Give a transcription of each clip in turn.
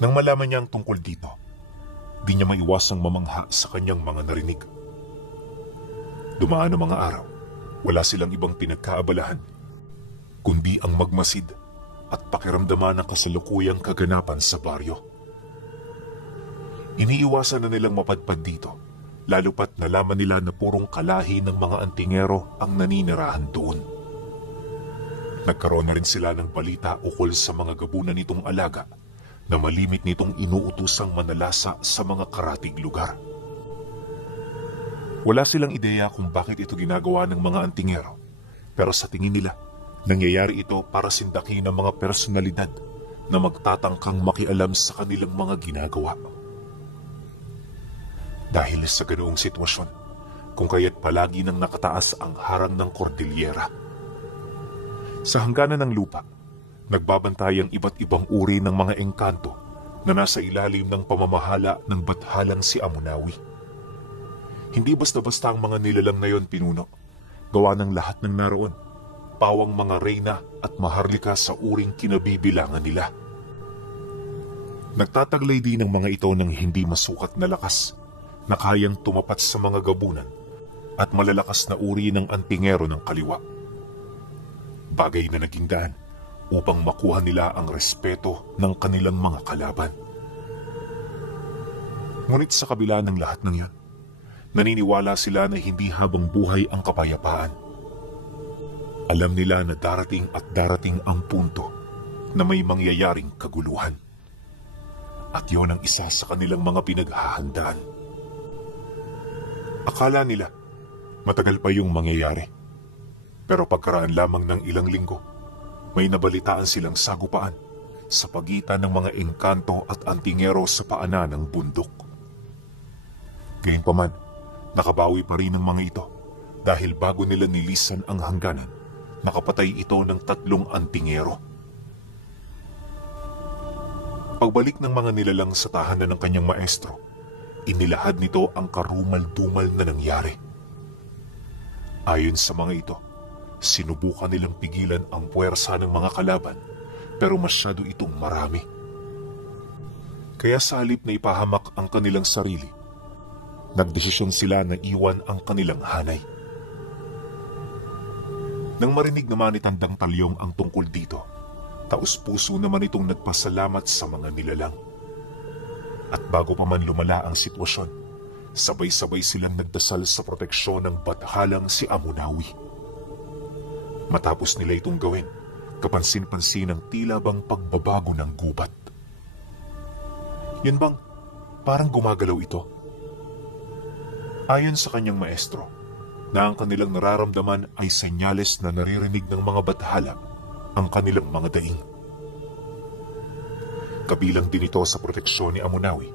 Nang malaman niya ang tungkol dito, di niya maiwasang mamangha sa kanyang mga narinig. Dumaan ang mga araw, wala silang ibang pinagkaabalahan, kundi ang magmasid at pakiramdaman ng kasalukuyang kaganapan sa baryo. Iniiwasan na nilang mapadpad dito, lalo pat nalaman nila na purong kalahi ng mga antingero ang naninirahan doon. Nagkaroon na rin sila ng balita ukol sa mga gabunan nitong alaga na malimit nitong inuutusang manalasa sa mga karatig lugar. Wala silang ideya kung bakit ito ginagawa ng mga antingero, pero sa tingin nila, nangyayari ito para sindakin ng mga personalidad na magtatangkang makialam sa kanilang mga ginagawa. Dahil sa ganoong sitwasyon, kung kaya't palagi nang nakataas ang harang ng Cordillera. Sa hangganan ng lupa, nagbabantay ang iba't ibang uri ng mga engkanto na nasa ilalim ng pamamahala ng bathalang si Amunawi. Hindi basta-basta ang mga nilalang na yon pinuno, gawa ng lahat ng naroon, pawang mga reyna at maharlika sa uring kinabibilangan nila. Nagtataglay din ng mga ito ng hindi masukat na lakas na kayang tumapat sa mga gabunan at malalakas na uri ng antingero ng kaliwa. Bagay na naging daan upang makuha nila ang respeto ng kanilang mga kalaban. Ngunit sa kabila ng lahat ng yan, naniniwala sila na hindi habang buhay ang kapayapaan. Alam nila na darating at darating ang punto na may mangyayaring kaguluhan. At yon ang isa sa kanilang mga pinaghahandaan. Akala nila matagal pa yung mangyayari. Pero pagkaraan lamang ng ilang linggo, may nabalitaan silang sagupaan sa pagitan ng mga engkanto at antingero sa paanan ng bundok. Gayunpaman, nakabawi pa rin ang mga ito dahil bago nila nilisan ang hangganan, nakapatay ito ng 3 antingero. Pagbalik ng mga nilalang sa tahanan ng kanyang maestro, inilahad nito ang karumal-dumal na nangyari. Ayon sa mga ito, sinubukan nilang pigilan ang puwersa ng mga kalaban pero masyado itong marami. Kaya sa halip na ipahamak ang kanilang sarili, nagdesisyon sila na iwan ang kanilang hanay. Nang marinig naman ni Tandang Talyong ang tungkol dito, taos-puso naman itong nagpasalamat sa mga nilalang. At bago pa man lumala ang sitwasyon, sabay-sabay silang nagdasal sa proteksyon ng bathalang si Amunawi. Matapos nila itong gawin, kapansin-pansin ang tila bang pagbabago ng gubat. Yan bang parang gumagalaw ito? Ayon sa kanyang maestro, na ang kanilang nararamdaman ay senyales na naririnig ng mga bathala ang kanilang mga daing. Kabilang din ito sa proteksyon ni Amunawi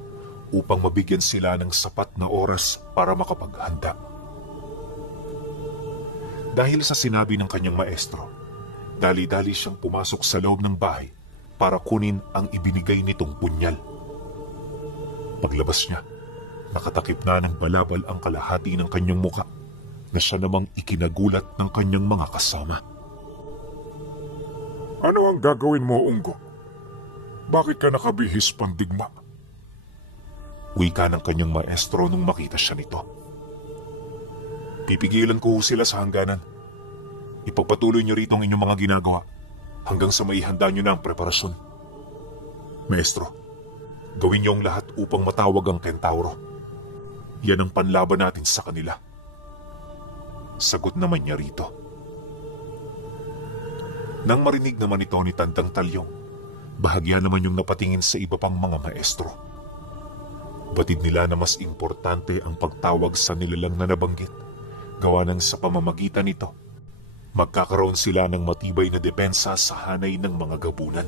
upang mabigyan sila ng sapat na oras para makapaghanda. Dahil sa sinabi ng kanyang maestro, dali-dali siyang pumasok sa loob ng bahay para kunin ang ibinigay nitong punyal. Paglabas niya, nakatakip na ng balabal ang kalahati ng kanyang muka na siya namang ikinagulat ng kanyang mga kasama. Ano ang gagawin mo, Unggo? Bakit ka nakabihis pandigma? Wika ng kanyang maestro nung makita siya nito. Pipigilan ko sila sa hangganan. Ipagpatuloy niyo rito ang inyong mga ginagawa hanggang sa maihanda niyo na ang preparasyon. Maestro, gawin niyo ang lahat upang matawag ang Kentauro. Yan ang panlaban natin sa kanila. Sagot naman niya rito. Nang marinig naman ito ni Tandang Talyong, bahagya naman yung napatingin sa iba pang mga maestro. Batid nila na mas importante ang pagtawag sa nilalang na nabanggit, gawa ng sa pamamagitan nito, magkakaroon sila ng matibay na depensa sa hanay ng mga gabunan.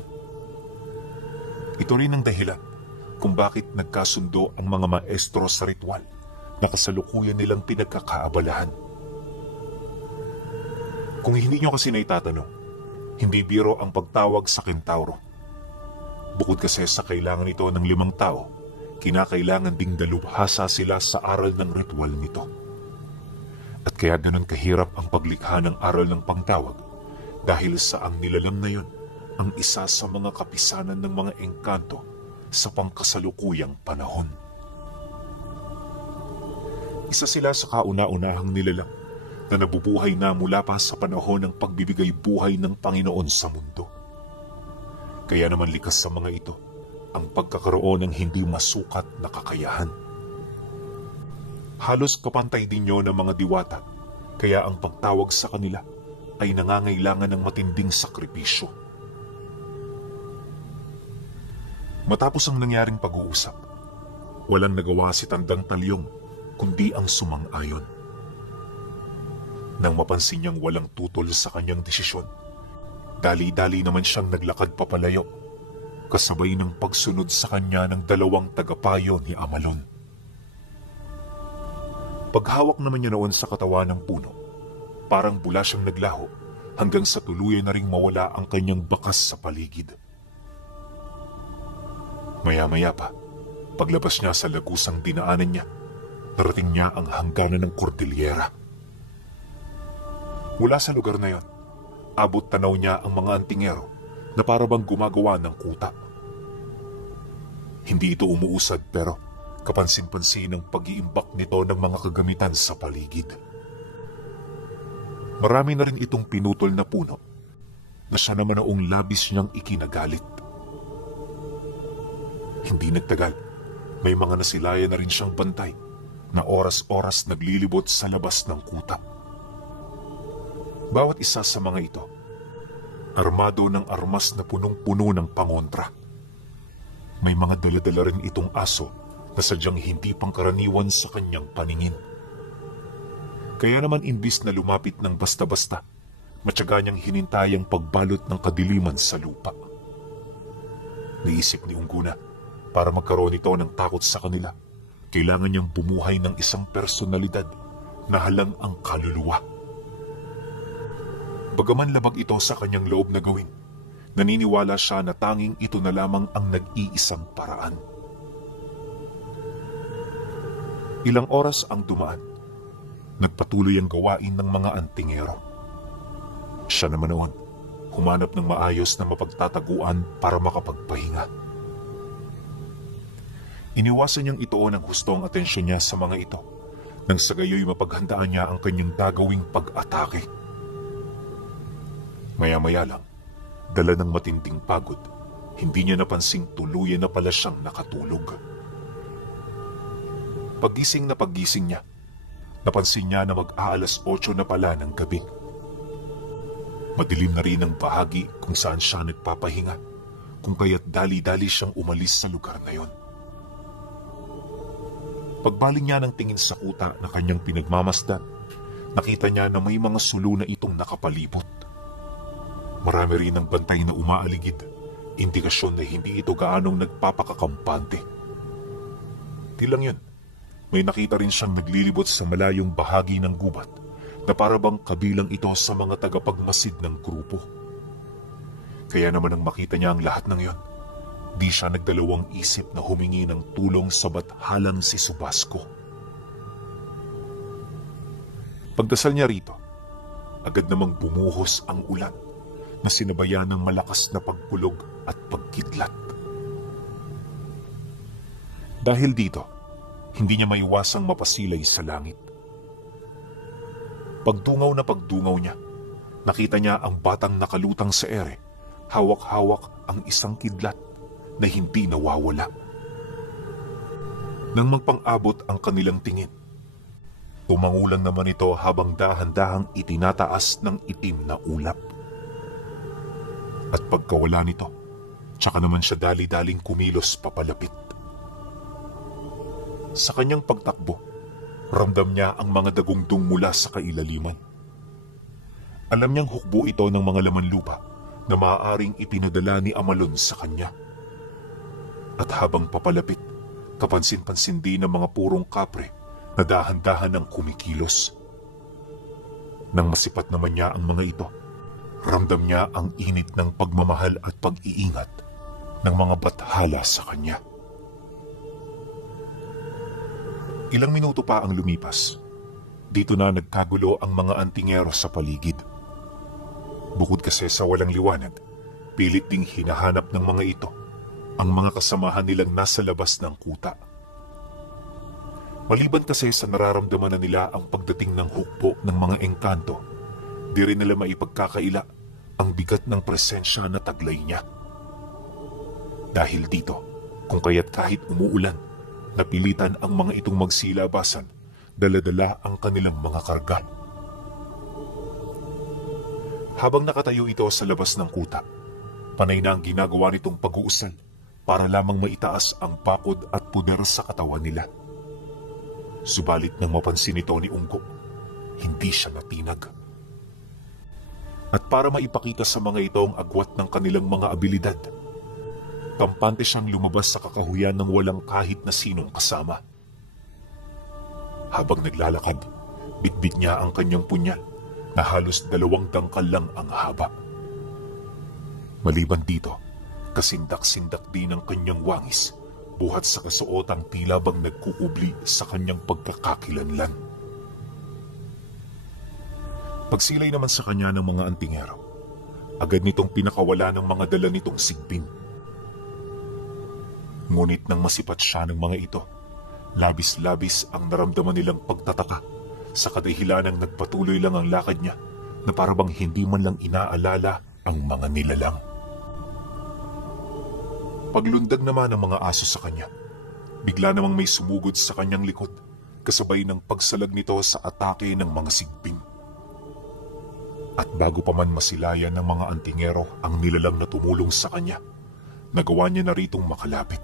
Ito rin ang dahilan kung bakit nagkasundo ang mga maestro sa ritual na kasalukuyan nilang pinagkakaabalahan. Kung hindi nyo kasi naitatanong, hindi biro ang pagtawag sa Kentauro. Bukod kasi sa kailangan ito ng 5 tao, kinakailangan ding dalubhasa sila sa aral ng ritual nito. At kaya ganun kahirap ang paglikha ng aral ng pangtawag dahil sa ang nilalang na yun ang isa sa mga kapisanan ng mga engkanto sa pangkasalukuyang panahon. Isa sila sa kauna-unahang nilalang na nabubuhay na mula pa sa panahon ng pagbibigay buhay ng Panginoon sa mundo. Kaya naman likas sa mga ito ang pagkakaroon ng hindi masukat na kakayahan. Halos kapantay din nyo ng mga diwata, kaya ang pagtawag sa kanila ay nangangailangan ng matinding sakripisyo. Matapos ang nangyaring pag-uusap, walang nagawa si Tandang Talyong kundi ang sumang-ayon. Nang mapansin niyang walang tutol sa kanyang desisyon, dali-dali naman siyang naglakad papalayo, kasabay ng pagsunod sa kanya ng dalawang tagapayo ni Amalon. Paghawak naman niya noon sa katawan ng puno, parang bula siyang naglaho hanggang sa tuluyan na ring mawala ang kanyang bakas sa paligid. Maya-maya pa, paglabas niya sa lagusang dinaanan niya, narating niya ang hangganan ng Cordillera. Mula sa lugar na yon, abot tanaw niya ang mga antingero na para bang gumagawa ng kuta. Hindi ito umuusad pero kapansin-pansin ang pag-iimbak nito ng mga kagamitan sa paligid. Marami na rin itong pinutol na puno na siya naman noong labis niyang ikinagalit. Hindi nagtagal, may mga nasilayan na rin siyang bantay na oras-oras naglilibot sa labas ng kuta. Bawat isa sa mga ito, armado ng armas na punong-puno ng pangontra. May mga dala-dala rin itong aso na sadyang hindi pangkaraniwan sa kanyang paningin. Kaya naman imbis na lumapit ng basta-basta, matyaga niyang hinintay ang pagbalot ng kadiliman sa lupa. Naisip ni Ungguna, para magkaroon ito ng takot sa kanila, kailangan niyang bumuhay ng isang personalidad na halang ang kaluluwa. Bagaman labag ito sa kanyang loob na gawin, naniniwala siya na tanging ito na lamang ang nag-iisang paraan. Ilang oras ang dumaan, nagpatuloy ang gawain ng mga antingero. Siya naman noon, humanap ng maayos na mapagtataguan para makapagpahinga. Iniwasan niyang ituon ang hustong atensyon niya sa mga ito, nang sa gayoy mapaghandaan niya ang kanyang gagawing pag-atake. Maya-maya lang, dala ng matinding pagod, hindi niya napansing tuluyan na pala siyang nakatulog. Paggising niya, napansin niya na mag-aalas 8 na pala ng gabi. Madilim na rin ang bahagi kung saan siya nagpapahinga, kung kaya't dali-dali siyang umalis sa lugar na yon. Pagbaling niya ng tingin sa kuta na kanyang pinagmamasdan, nakita niya na may mga sulo na itong nakapalibot. Marami rin ang bantay na umaaligid, indikasyon na hindi ito gaanong nagpapakakampante. Di lang yun, may nakita rin siyang naglilibot sa malayong bahagi ng gubat na parabang kabilang ito sa mga tagapagmasid ng grupo. Kaya naman nang makita niya ang lahat ng yon, di siya nagdalawang isip na humingi ng tulong sa bathalang si Subasco. Pagdasal niya rito, agad namang bumuhos ang ulan na sinabayan ng malakas na pagkulog at pagkidlat. Dahil dito, hindi niya maiwasang mapasilay sa langit. Pagdungaw niya, nakita niya ang batang nakalutang sa ere, hawak-hawak ang isang kidlat na hindi nawawala. Nang magpang-abot ang kanilang tingin, tumangulang naman ito habang dahan-dahang itinataas ng itim na ulap. At pagkawala nito, tsaka naman siya dali-daling kumilos papalapit. Sa kanyang pagtakbo, ramdam niya ang mga dagungdong mula sa kailaliman. Alam niyang hukbo ito ng mga laman lupa na maaaring ipinadala ni Amalon sa kanya. At habang papalapit, kapansin-pansin din ng mga purong kapre na dahan-dahan ang kumikilos. Nang masipat naman niya ang mga ito, ramdam niya ang init ng pagmamahal at pag-iingat ng mga bathala sa kanya. Ilang minuto pa ang lumipas. Dito na nagkagulo ang mga antingero sa paligid. Bukod kasi sa walang liwanag, pilit ding hinahanap ng mga ito ang mga kasamahan nilang nasa labas ng kuta. Maliban kasi sa nararamdaman na nila ang pagdating ng hukbo ng mga engkanto, di rin nila maipagkakaila ang bigat ng presensya na taglay niya. Dahil dito, kung kaya't kahit umuulan, napilitan ang mga itong magsilabasan, dala-dala ang kanilang mga karga. Habang nakatayo ito sa labas ng kuta, panay na ang ginagawa nitong pag-uusal para lamang maitaas ang bakod at puder sa katawan nila. Subalit nang mapansin ito ni Unggo, hindi siya natinag. At para maipakita sa mga ito ang agwat ng kanilang mga abilidad, kampante siyang lumabas sa kakahuyan ng walang kahit na sinong kasama. Habang naglalakad, bitbit niya ang kanyang punyal na halos 2 dangkal lang ang haba. Maliban dito, kasindak-sindak din ang kanyang wangis, buhat sa kasuotang tila bang nagkuubli sa kanyang pagkakakilanlan. Pagsilay naman sa kanya ng mga antingero, agad nitong pinakawala ng mga dala nitong sigbin. Ngunit nang masipat siya ng mga ito, labis-labis ang naramdaman nilang pagtataka sa kadahilanang nagpatuloy lang ang lakad niya na parabang hindi man lang inaalala ang mga nilalang. Paglundag naman ng mga aso sa kanya, bigla namang may sumugod sa kanyang likod kasabay ng pagsalag nito sa atake ng mga sigbin. At bago pa man masilayan ng mga antingero ang nilalang na tumulong sa kanya, nagawa niya na ritong makalapit.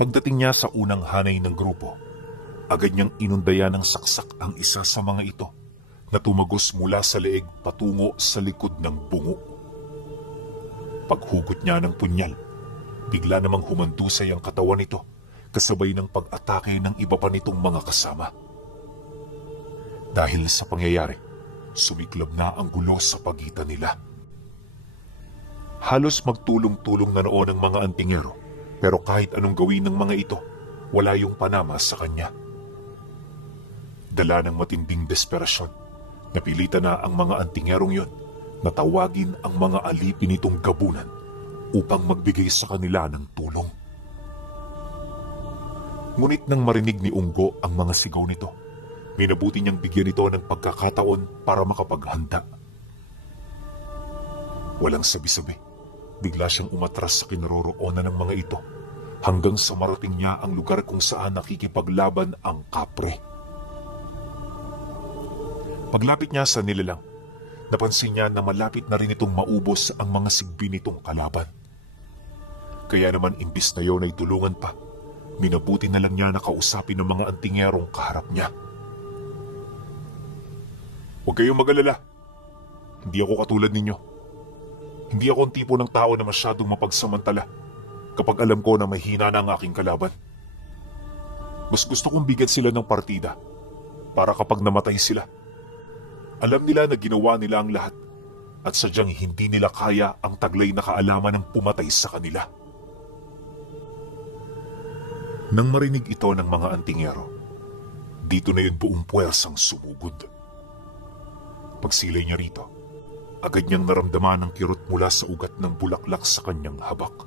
Pagdating niya sa unang hanay ng grupo, agad niyang inundayan ng saksak ang isa sa mga ito na tumagos mula sa leeg patungo sa likod ng bungo. Paghugot niya ng punyal, bigla namang humandusay ang katawan nito kasabay ng pag-atake ng iba pa nitong mga kasama. Dahil sa pangyayari, sumiklab na ang gulo sa pagitan nila. Halos magtulong-tulong na noon ang mga antingero, pero kahit anong gawin ng mga ito, wala yung panama sa kanya. Dala ng matinding desperasyon, napilitan na ang mga antingerong yon na tawagin ang mga alipin nitong gabunan upang magbigay sa kanila ng tulong. Ngunit nang marinig ni Unggo ang mga sigaw nito, minabuti niyang bigyan ito ng pagkakataon para makapaghanda. Walang sabi-sabi, bigla siyang umatras sa kinaroroonan ng mga ito hanggang sa marating niya ang lugar kung saan nakikipaglaban ang kapre. Paglapit niya sa nilalang, napansin niya na malapit na rin itong maubos ang mga sigbin nitong kalaban. Kaya naman imbis na yun ay tulungan pa, minabuti na lang niya na kausapin ng mga antingerong kaharap niya. Huwag kayong mag-alala. Hindi ako katulad ninyo. Hindi ako ang tipo ng tao na masyadong mapagsamantala kapag alam ko na may hina na ang aking kalaban. Mas gusto kong bigyan sila ng partida para kapag namatay sila, alam nila na ginawa nila ang lahat at sadyang hindi nila kaya ang taglay na kaalaman ng pumatay sa kanila. Nang marinig ito ng mga antingero, dito na yun buong puwersang sumugod. Pagsilay niya rito, agad niyang naramdaman ang kirot mula sa ugat ng bulaklak sa kanyang habak.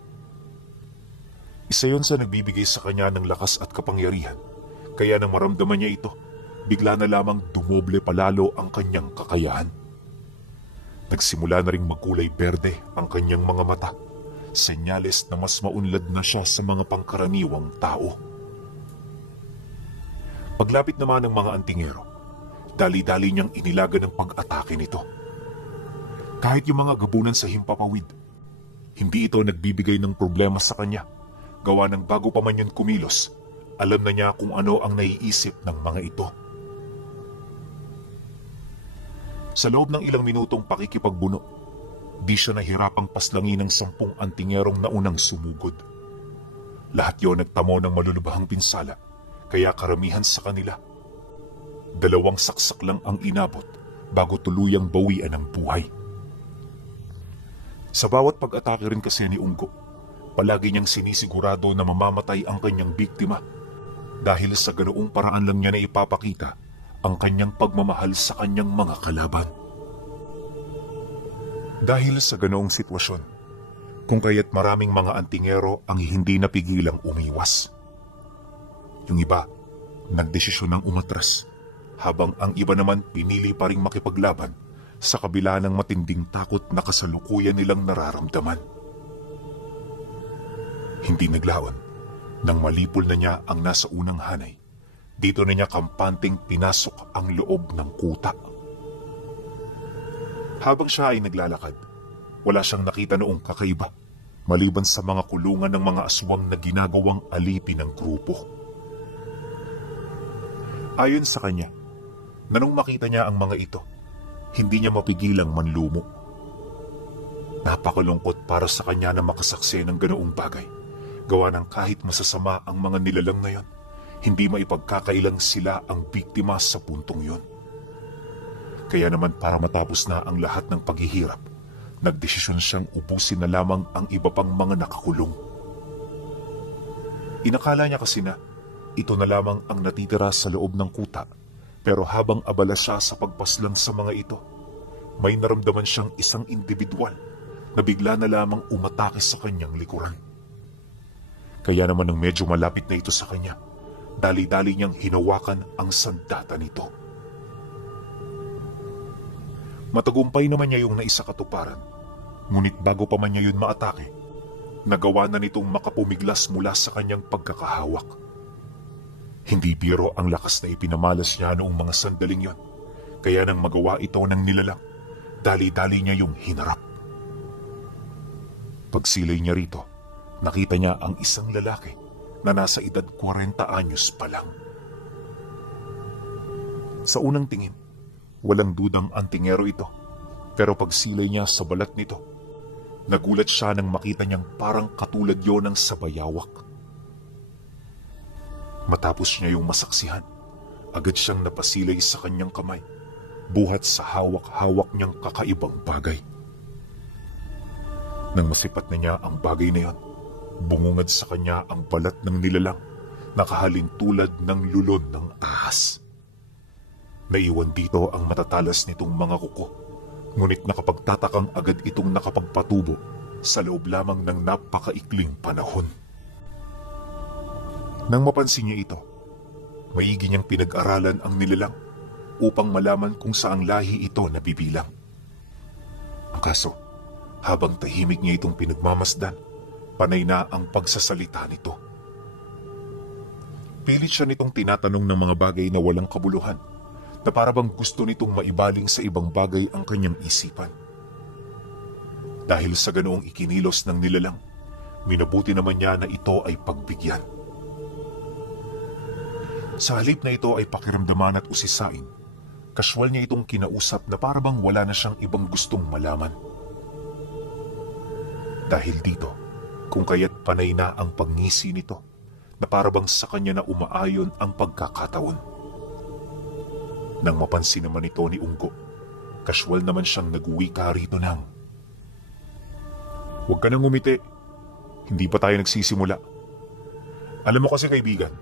Isa yun sa nagbibigay sa kanya ng lakas at kapangyarihan, kaya nang maramdaman niya ito, bigla na lamang dumoble palalo ang kanyang kakayahan. Nagsimula na ring magkulay berde ang kanyang mga mata, senyales na mas maunlad na siya sa mga pangkaraniwang tao. Paglapit naman ng mga antingero, dali-dali niyang inilaga ng pag-atake nito. Kahit yung mga gabunan sa himpapawid, hindi ito nagbibigay ng problema sa kanya. Gawa ng bago pa man yun kumilos, alam na niya kung ano ang naiisip ng mga ito. Sa loob ng ilang minutong pakikipagbuno, di siya nahirapang paslangin ng 10 antingerong naunang sumugod. Lahat yon nagtamo ng malulubhang pinsala, kaya karamihan sa kanila, 2 saksak lang ang inabot bago tuluyang bawian ng buhay. Sa bawat pag-atake rin kasi ni Unggo, palagi niyang sinisigurado na mamamatay ang kanyang biktima dahil sa ganoong paraan lang niya na ipapakita ang kanyang pagmamahal sa kanyang mga kalaban. Dahil sa ganoong sitwasyon, Kung kaya't maraming mga antingero ang hindi napigilang umiwas. Yung iba, nagdesisyon ng umatras, habang ang iba naman pinili pa ring makipaglaban sa kabila ng matinding takot na kasalukuyan nilang nararamdaman. Hindi naglaon, nang malipol na niya ang nasa unang hanay, dito na niya kampanting pinasok ang loob ng kuta. Habang siya ay naglalakad, wala siyang nakita noong kakaiba, maliban sa mga kulungan ng mga aswang na ginagawang alipin ng grupo. Ayon sa kanya, na nung makita niya ang mga ito, hindi niya mapigilang manlumo. Napakalungkot para sa kanya na makasaksi ng ganoong bagay. Gawa ng kahit masasama ang mga nilalang na yon, hindi maipagkakailang sila ang biktima sa puntong yon. Kaya naman para matapos na ang lahat ng paghihirap, nagdesisyon siyang ubusin na lamang ang iba pang mga nakakulong. Inakala niya kasi na ito na lamang ang natitira sa loob ng kuta, pero habang abala siya sa pagpaslang sa mga ito, may naramdaman siyang isang individual na bigla na lamang umatake sa kanyang likuran. Kaya naman nang medyo malapit na ito sa kanya, dali-dali niyang hinawakan ang sandata nito. Matagumpay naman niya yung naisakatuparan, ngunit bago pa man niya yun maatake, nagawa na nitong makapumiglas mula sa kanyang pagkakahawak. Hindi biro ang lakas na ipinamalas niya noong mga sandaling yon, kaya nang magawa ito ng nilalang, dali-dali niya yung hinarap. Pagsilay niya rito, nakita niya ang isang lalaki na nasa edad 40 anyos pa lang. Sa unang tingin, walang dudang antingero ito, pero pagsilay niya sa balat nito, nagulat siya nang makita niyang parang katulad yon ng sa bayawak. Matapos niya yung masaksihan, agad siyang napasilay sa kanyang kamay, buhat sa hawak-hawak niyang kakaibang bagay. Nang masipat na niya ang bagay na yon, bumungad sa kanya ang balat ng nilalang, nakahalin tulad ng lulon ng ahas. Naiwan dito ang matatalas nitong mga kuko, ngunit nakapagtatakang agad itong nakapagpatubo sa loob lamang ng napakaikling panahon. Nang mapansin niya ito, maigi niyang pinag-aralan ang nilalang upang malaman kung saang lahi ito nabibilang. Ang kaso, habang tahimik niya itong pinagmamasdan, panay na ang pagsasalita nito. Pilit siya nitong tinatanong ng mga bagay na walang kabuluhan, na parabang gusto nitong maibaling sa ibang bagay ang kanyang isipan. Dahil sa ganoong ikinilos ng nilalang, minabuti naman niya na ito ay pagbigyan. Sa halip na ito ay pakiramdaman at usisain, kaswal niya itong kinausap na parabang wala na siyang ibang gustong malaman. Dahil dito, kung kaya't panay na ang pangngisi nito, na parabang sa kanya na umaayon ang pagkakataon. Nang mapansin naman ito ni Unggo, kaswal naman siyang nag-uwika rito ng, "Huwag ka nang umiti. Hindi pa tayo nagsisimula. Alam mo kasi kaibigan,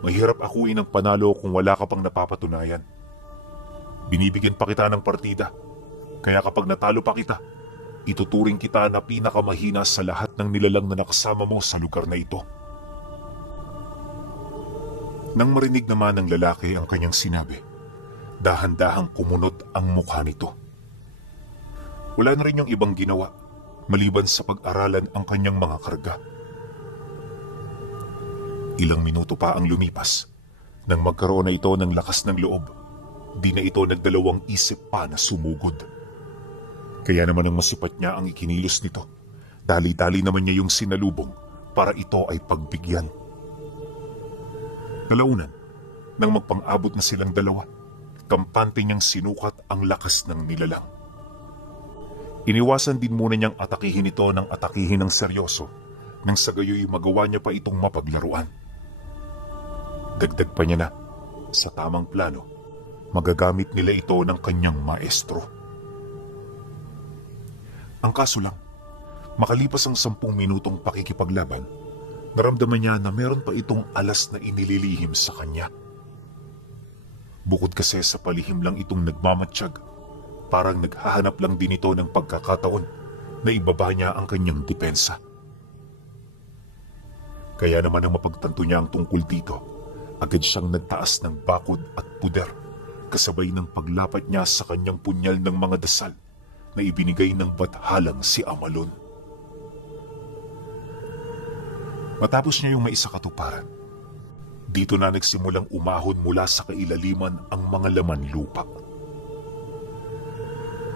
mahirap akuin ang panalo kung wala ka pang napapatunayan. Binibigyan pa kita ng partida, kaya kapag natalo pa kita, ituturing kita na pinakamahina sa lahat ng nilalang na nakasama mo sa lugar na ito." Nang marinig naman ng lalaki ang kanyang sinabi, dahan-dahang kumunot ang mukha nito. Wala na rin yung ibang ginawa, maliban sa pag-aralan ang kanyang mga karga. Ilang minuto pa ang lumipas, nang magkaroon na ito ng lakas ng loob, di na ito nagdalawang isip pa na sumugod. Kaya naman ang masipat niya ang ikinilos nito, dali-dali naman niya yung sinalubong para ito ay pagbigyan. Kalaunan, nang magpang-abot na silang dalawa, kampante niyang sinukat ang lakas ng nilalang. Iniwasan din muna niyang atakihin ito ng atakihin ng seryoso, nang sa gayoy magawa niya pa itong mapaglaruan. Dagdag pa niya na, sa tamang plano, magagamit nila ito ng kanyang maestro. Ang kaso lang, makalipas ang 10 minutong pakikipaglaban, naramdaman niya na meron pa itong alas na inililihim sa kanya. Bukod kasi sa palihim lang itong nagmamatsyag, parang naghahanap lang din ito ng pagkakataon na ibaba niya ang kanyang depensa. Kaya naman ang mapagtanto niya ang tungkol dito, agad siyang nagtaas ng bakod at puder, kasabay ng paglapat niya sa kanyang punyal ng mga dasal na ibinigay ng bathalang si Amalon. Matapos niya yung maisakatuparan, dito na nagsimulang umahon mula sa kailaliman ang mga laman lupa.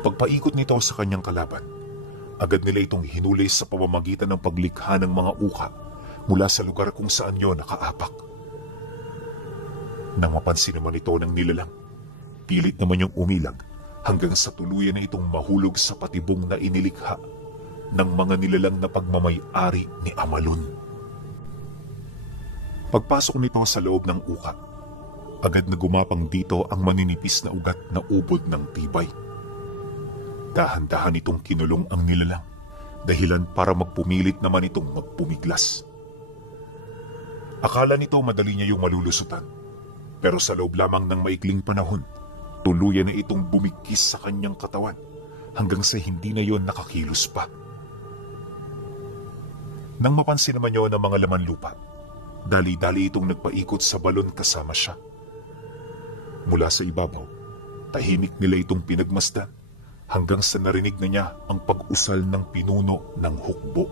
Pagpaikot nito sa kanyang kalaban, agad nila itong hinuli sa pamamagitan ng paglikha ng mga uka mula sa lugar kung saan yon nakaapak. Nang mapansin naman ito ng nilalang, pilit naman yung umilag hanggang sa tuluyan na itong mahulog sa patibong na inilikha ng mga nilalang na pagmamay-ari ni Amalon. Pagpasok nito sa loob ng uka, agad na gumapang dito ang maninipis na ugat na ubod ng tibay. Dahan-dahan itong kinulong ang nilalang, dahilan para magpumilit naman itong magpumiglas. Akala nito madali niya yung malulusutan, pero sa loob lamang ng maikling panahon, tuluyan na itong bumigkis sa kanyang katawan hanggang sa hindi na yon nakakilos pa. Nang mapansin naman yon ng mga laman lupa, dali-dali itong nagpaikot sa balon kasama siya. Mula sa ibabaw, tahimik nila itong pinagmasdan hanggang sa narinig na niya ang pag-usal ng pinuno ng hukbo.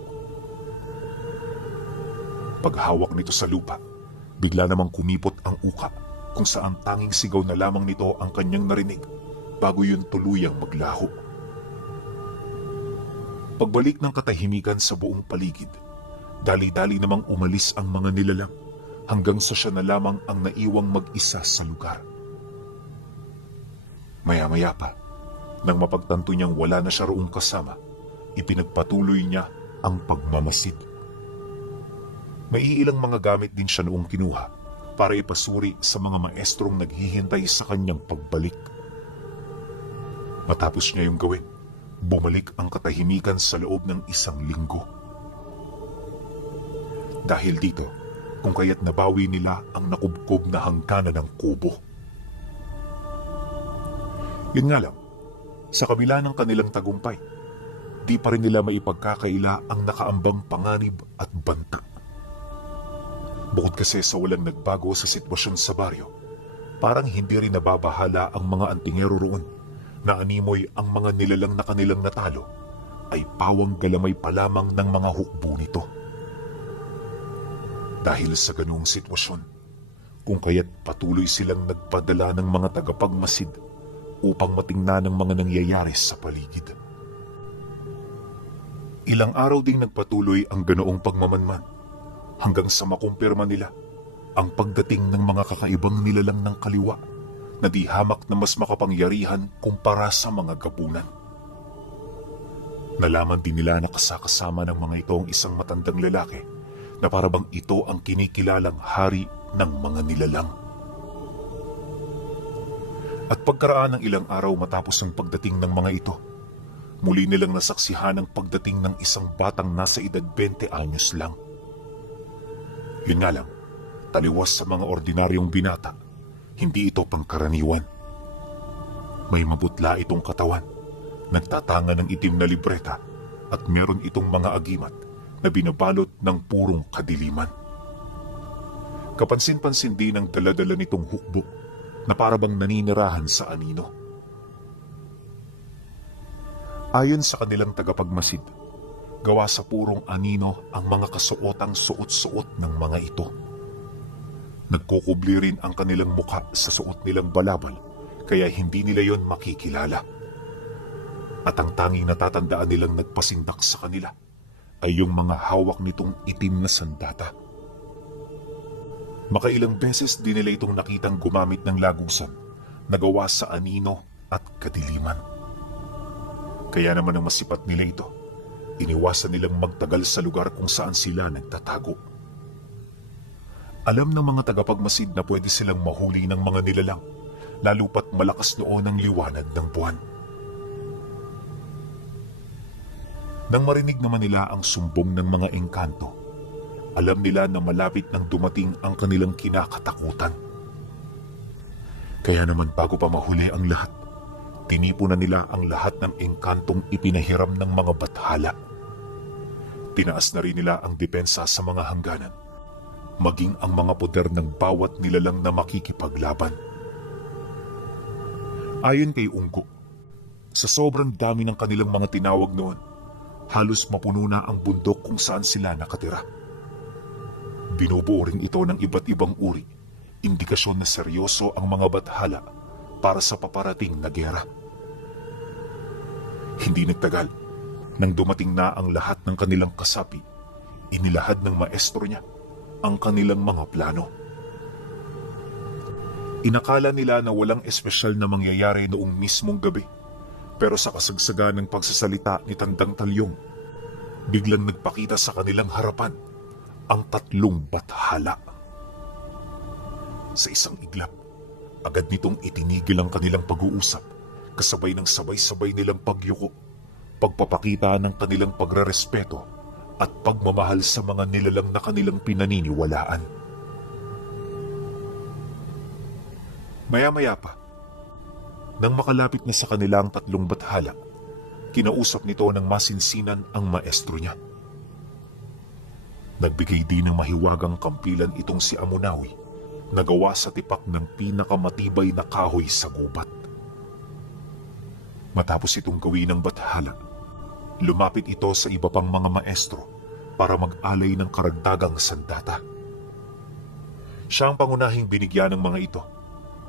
Paghawak nito sa lupa, bigla namang kumipot ang uka kung saan tanging sigaw na lamang nito ang kanyang narinig bago yun tuluyang maglaho. Pagbalik ng katahimikan sa buong paligid, dali-dali namang umalis ang mga nilalang hanggang sa siya na lamang ang naiwang mag-isa sa lugar. Maya-maya pa, nang mapagtanto niyang wala na siya roong kasama, ipinagpatuloy niya ang pagmamasid. May ilang mga gamit din siya noong kinuha para ipasuri sa mga maestrong naghihintay sa kanyang pagbalik. Matapos niya yung gawin, bumalik ang katahimikan sa loob ng 1 linggo. Dahil dito, kung kaya't nabawi nila ang nakubkob na hangganan ng kubo. Yun nga lang, sa kabila ng kanilang tagumpay, di pa rin nila maipagkakaila ang nakaambang panganib at banta. Bukod kasi sa walang nagbago sa sitwasyon sa baryo, parang hindi rin nababahala ang mga antingero roon na animoy ang mga nilalang na kanilang natalo ay pawang galamay pa lamang ng mga hukbo nito. Dahil sa ganoong sitwasyon, kung kaya't patuloy silang nagpadala ng mga tagapagmasid upang matingnan ang mga nangyayari sa paligid. Ilang araw ding nagpatuloy ang ganoong pagmamanman hanggang sa makumpirma nila ang pagdating ng mga kakaibang nilalang ng kaliwa na di hamak na mas makapangyarihan kumpara sa mga gabunan. Nalaman din nila na kasakasama ng mga ito ang isang matandang lalaki na parabang ito ang kinikilalang hari ng mga nilalang. At pagkaraan ng ilang araw matapos ang pagdating ng mga ito, muli nilang nasaksihan ang pagdating ng isang batang nasa edad 20 anyos lang. Yun nga lang, taliwas sa mga ordinaryong binata, hindi ito pangkaraniwan. May mabutla itong katawan, nagtatanga ng itim na libreta at meron itong mga agimat na binabalot ng purong kadiliman. Kapansin-pansin din ang daladala nitong hukbo na parabang naninirahan sa anino. Ayon sa kanilang tagapagmasid, gawa sa purong anino ang mga kasuotang suot-suot ng mga ito. Nagkukubli rin ang kanilang mukha sa suot nilang balabal, kaya hindi nila yon makikilala. At ang tanging natatandaan nilang nagpasindak sa kanila ay yung mga hawak nitong itim na sandata. Makailang beses din nila itong nakitang gumamit ng lagusan na gawa sa anino at kadiliman. Kaya naman ang masipat nila ito, iniwasan nilang magtagal sa lugar kung saan sila nagtatago. Alam ng mga tagapagmasid na pwede silang mahuli ng mga nilalang, lalo pat malakas noon ang liwanag ng buwan. Nang marinig naman nila ang sumbong ng mga engkanto, alam nila na malapit nang dumating ang kanilang kinakatakutan. Kaya naman bago pa mahuli ang lahat, Tinipo na nila ang lahat ng engkantong ipinahiram ng mga bathala. Tinaas na rin nila ang depensa sa mga hangganan, maging ang mga poder ng bawat nilalang na makikipaglaban. Ayon kay Unggo, sa sobrang dami ng kanilang mga tinawag noon, halos mapuno na ang bundok kung saan sila nakatira. Binubuo rin ito ng iba't ibang uri, indikasyon na seryoso ang mga bathala para sa paparating na giyera. Hindi nagtagal, nang dumating na ang lahat ng kanilang kasapi, inilahad ng maestro niya ang kanilang mga plano. Inakala nila na walang espesyal na mangyayari noong mismong gabi, pero sa kasagsagan ng pagsasalita ni Tandang Talyong, biglang nagpakita sa kanilang harapan ang 3 bathala. Sa isang iglap, agad nitong itinigil ang kanilang pag-uusap, kasabay ng sabay-sabay nilang pagyuko, pagpapakita ng kanilang pagrerespeto at pagmamahal sa mga nilalang na kanilang pinaniniwalaan. Maya-maya pa, nang makalapit na sa kanila ang 3 bathala, kinausap nito ng masinsinan ang maestro niya. Nagbigay din ng mahiwagang kampilan itong si Amunawi, na gawa sa tipak ng pinakamatibay na kahoy sa gubat. Matapos itong gawin ng bathala, lumapit ito sa iba pang mga maestro para mag-alay ng karagdagang sandata. Siya ang pangunahing binigyan ng mga ito,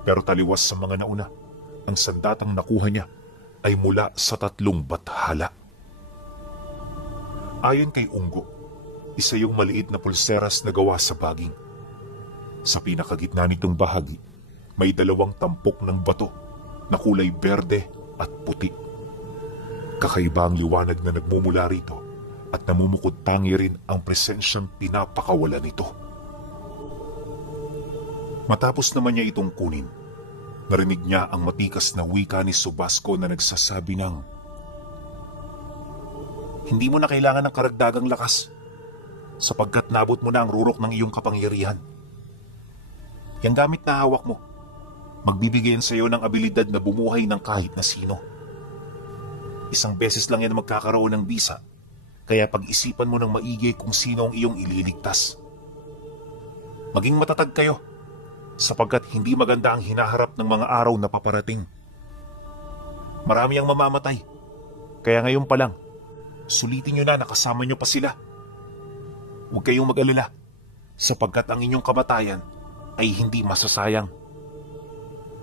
pero taliwas sa mga nauna, ang sandatang nakuha niya ay mula sa 3 bathala. Ayon kay Unggo, isa yung maliit na pulseras na gawa sa baging. Sa pinakagitna nitong bahagi, may 2 tampok ng bato na kulay berde at puti. Kakaiba ang liwanag na nagmumula rito at namumukod tangi rin ang presensyang pinapakawala nito. Matapos naman niya itong kunin, narinig niya ang matikas na wika ni Subasco na nagsasabi ng, "Hindi mo na kailangan ng karagdagang lakas, sapagkat nabot mo na ang rurok ng iyong kapangyarihan. Yang gamit na hawak mo, magbibigyan sa iyo ng abilidad na bumuhay ng kahit na sino. Isang beses lang yan magkakaroon ng bisa, kaya pag-isipan mo ng maigi kung sino ang iyong ililigtas. Maging matatag kayo, sapagkat hindi maganda ang hinaharap ng mga araw na paparating. Marami ang mamamatay, kaya ngayon pa lang, sulitin nyo na nakasama nyo pa sila. Huwag kayong mag-alala, sapagkat ang inyong kamatayan ay hindi masasayang.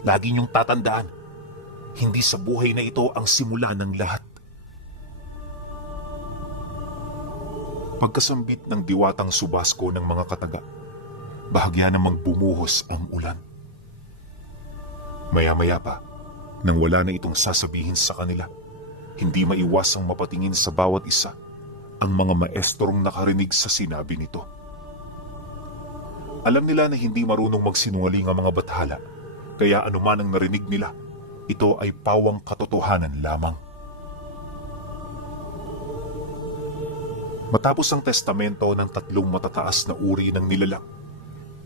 Lagi niyong tatandaan, hindi sa buhay na ito ang simula ng lahat." Pagkasambit ng diwatang Subasco ng mga kataga, bahagya namang bumuhos ang ulan. Maya-maya pa, nang wala na itong sasabihin sa kanila, hindi maiwasang mapatingin sa bawat isa ang mga maestrong nakarinig sa sinabi nito. Alam nila na hindi marunong magsinungaling ang mga bathala, kaya anuman ang narinig nila, ito ay pawang katotohanan lamang. Matapos ang testamento ng 3 matataas na uri ng nilalang,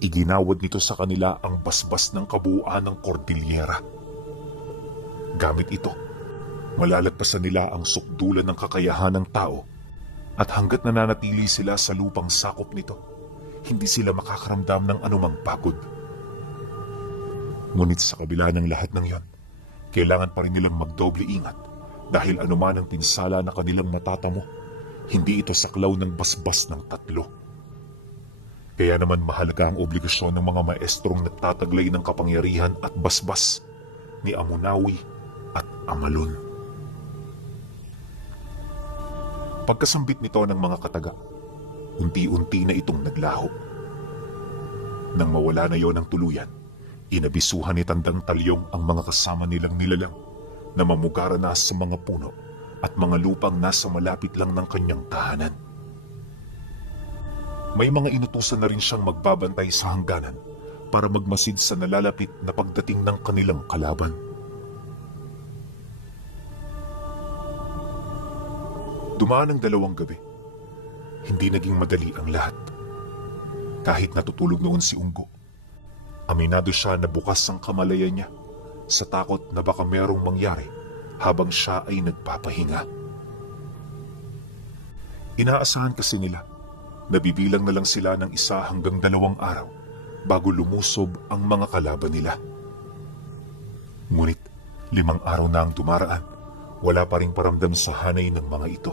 iginawad nito sa kanila ang basbas ng kabuuan ng Cordillera. Gamit ito, malalagpasan nila ang sukdulan ng kakayahan ng tao, at hanggat nananatili sila sa lupang sakop nito, hindi sila makakaramdam ng anumang pagod. Ngunit sa kabila ng lahat ng yon, kailangan pa rin nilang magdoble ingat dahil anuman ang pinsala na kanilang natatamo, hindi ito saklaw ng basbas ng 3. Kaya naman mahalaga ang obligasyon ng mga maestrong nagtataglay ng kapangyarihan at basbas ni Amunawi at Amalon. Pagkasambit nito ng mga kataga, unti-unti na itong naglaho. Nang mawala na yon ng tuluyan, inabisuhan ni Tandang Talyong ang mga kasama nilang nilalang na mamugara na sa mga puno at mga lupang nasa malapit lang ng kanyang tahanan. May mga inutusan na rin siyang magbabantay sa hangganan para magmasid sa nalalapit na pagdating ng kanilang kalaban. Dumaan ang 2 gabi. Hindi naging madali ang lahat. Kahit natutulog noon si Unggo, aminado siya na bukas ang kamalayan niya sa takot na baka merong mangyari habang siya ay nagpapahinga. Inaasahan kasi nila, nabibilang na lang sila ng 1 hanggang 2 araw bago lumusob ang mga kalaban nila. Ngunit 5 araw na ang dumaraan, wala pa ring paramdam sa hanay ng mga ito.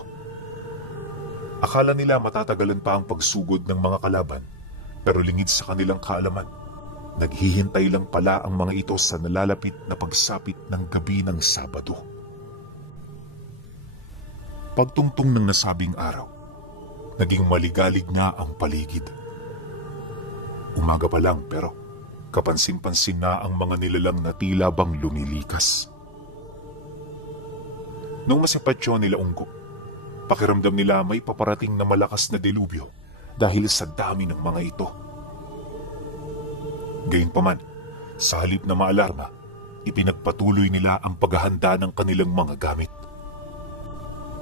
Akala nila matatagalan pa ang pagsugod ng mga kalaban, pero lingid sa kanilang kaalaman, naghihintay lang pala ang mga ito sa nalalapit na pagsapit ng gabi ng Sabado. Pagtungtong ng nasabing araw, naging maligalig na ang paligid. Umaga pa lang pero kapansin-pansin na ang mga nilalang na tila bang lumilikas. Nung masipat yun nila Unggo, pakiramdam nila may paparating na malakas na delubyo dahil sa dami ng mga ito. Gayunpaman, sa halip na maalarma, ipinagpatuloy nila ang paghahanda ng kanilang mga gamit.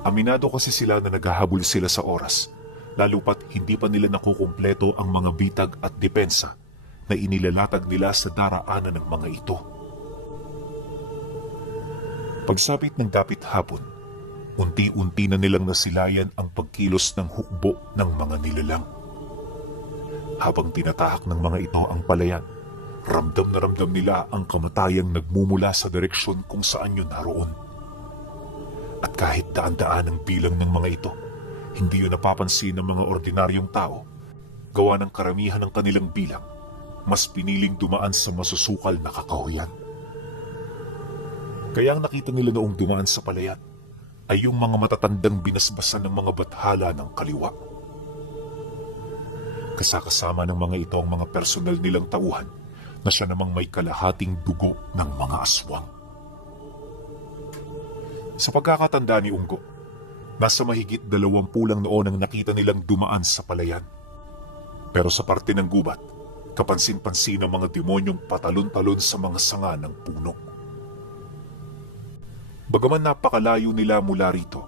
Aminado kasi sila na naghahabol sila sa oras, lalo pat hindi pa nila nakukumpleto ang mga bitag at depensa na inilalatag nila sa daraanan ng mga ito. Pagsapit ng dapit hapon, unti-unti na nilang nasilayan ang pagkilos ng hukbo ng mga nilalang. Habang tinatahak ng mga ito ang palayan, ramdam na ramdam nila ang kamatayang nagmumula sa direksyon kung saan yun naroon. At kahit daan-daan ang bilang ng mga ito, hindi yun napapansin ng mga ordinaryong tao. Gawa ng karamihan ng kanilang bilang, mas piniling dumaan sa masusukal na kakahuyan. Kaya ang nakita nila noong dumaan sa palayan ay yung mga matatandang binasbasan ng mga bathala ng kaliwa. Kasakasama ng mga ito ang mga personal nilang tauhan na siya namang may kalahating dugo ng mga aswang. Sa pagkakatanda ni Unggo, nasa mahigit 20 lang noon ang nakita nilang dumaan sa palayan. Pero sa parte ng gubat, kapansin-pansin ang mga demonyong patalon-talon sa mga sanga ng puno. Bagaman napakalayo nila mula rito,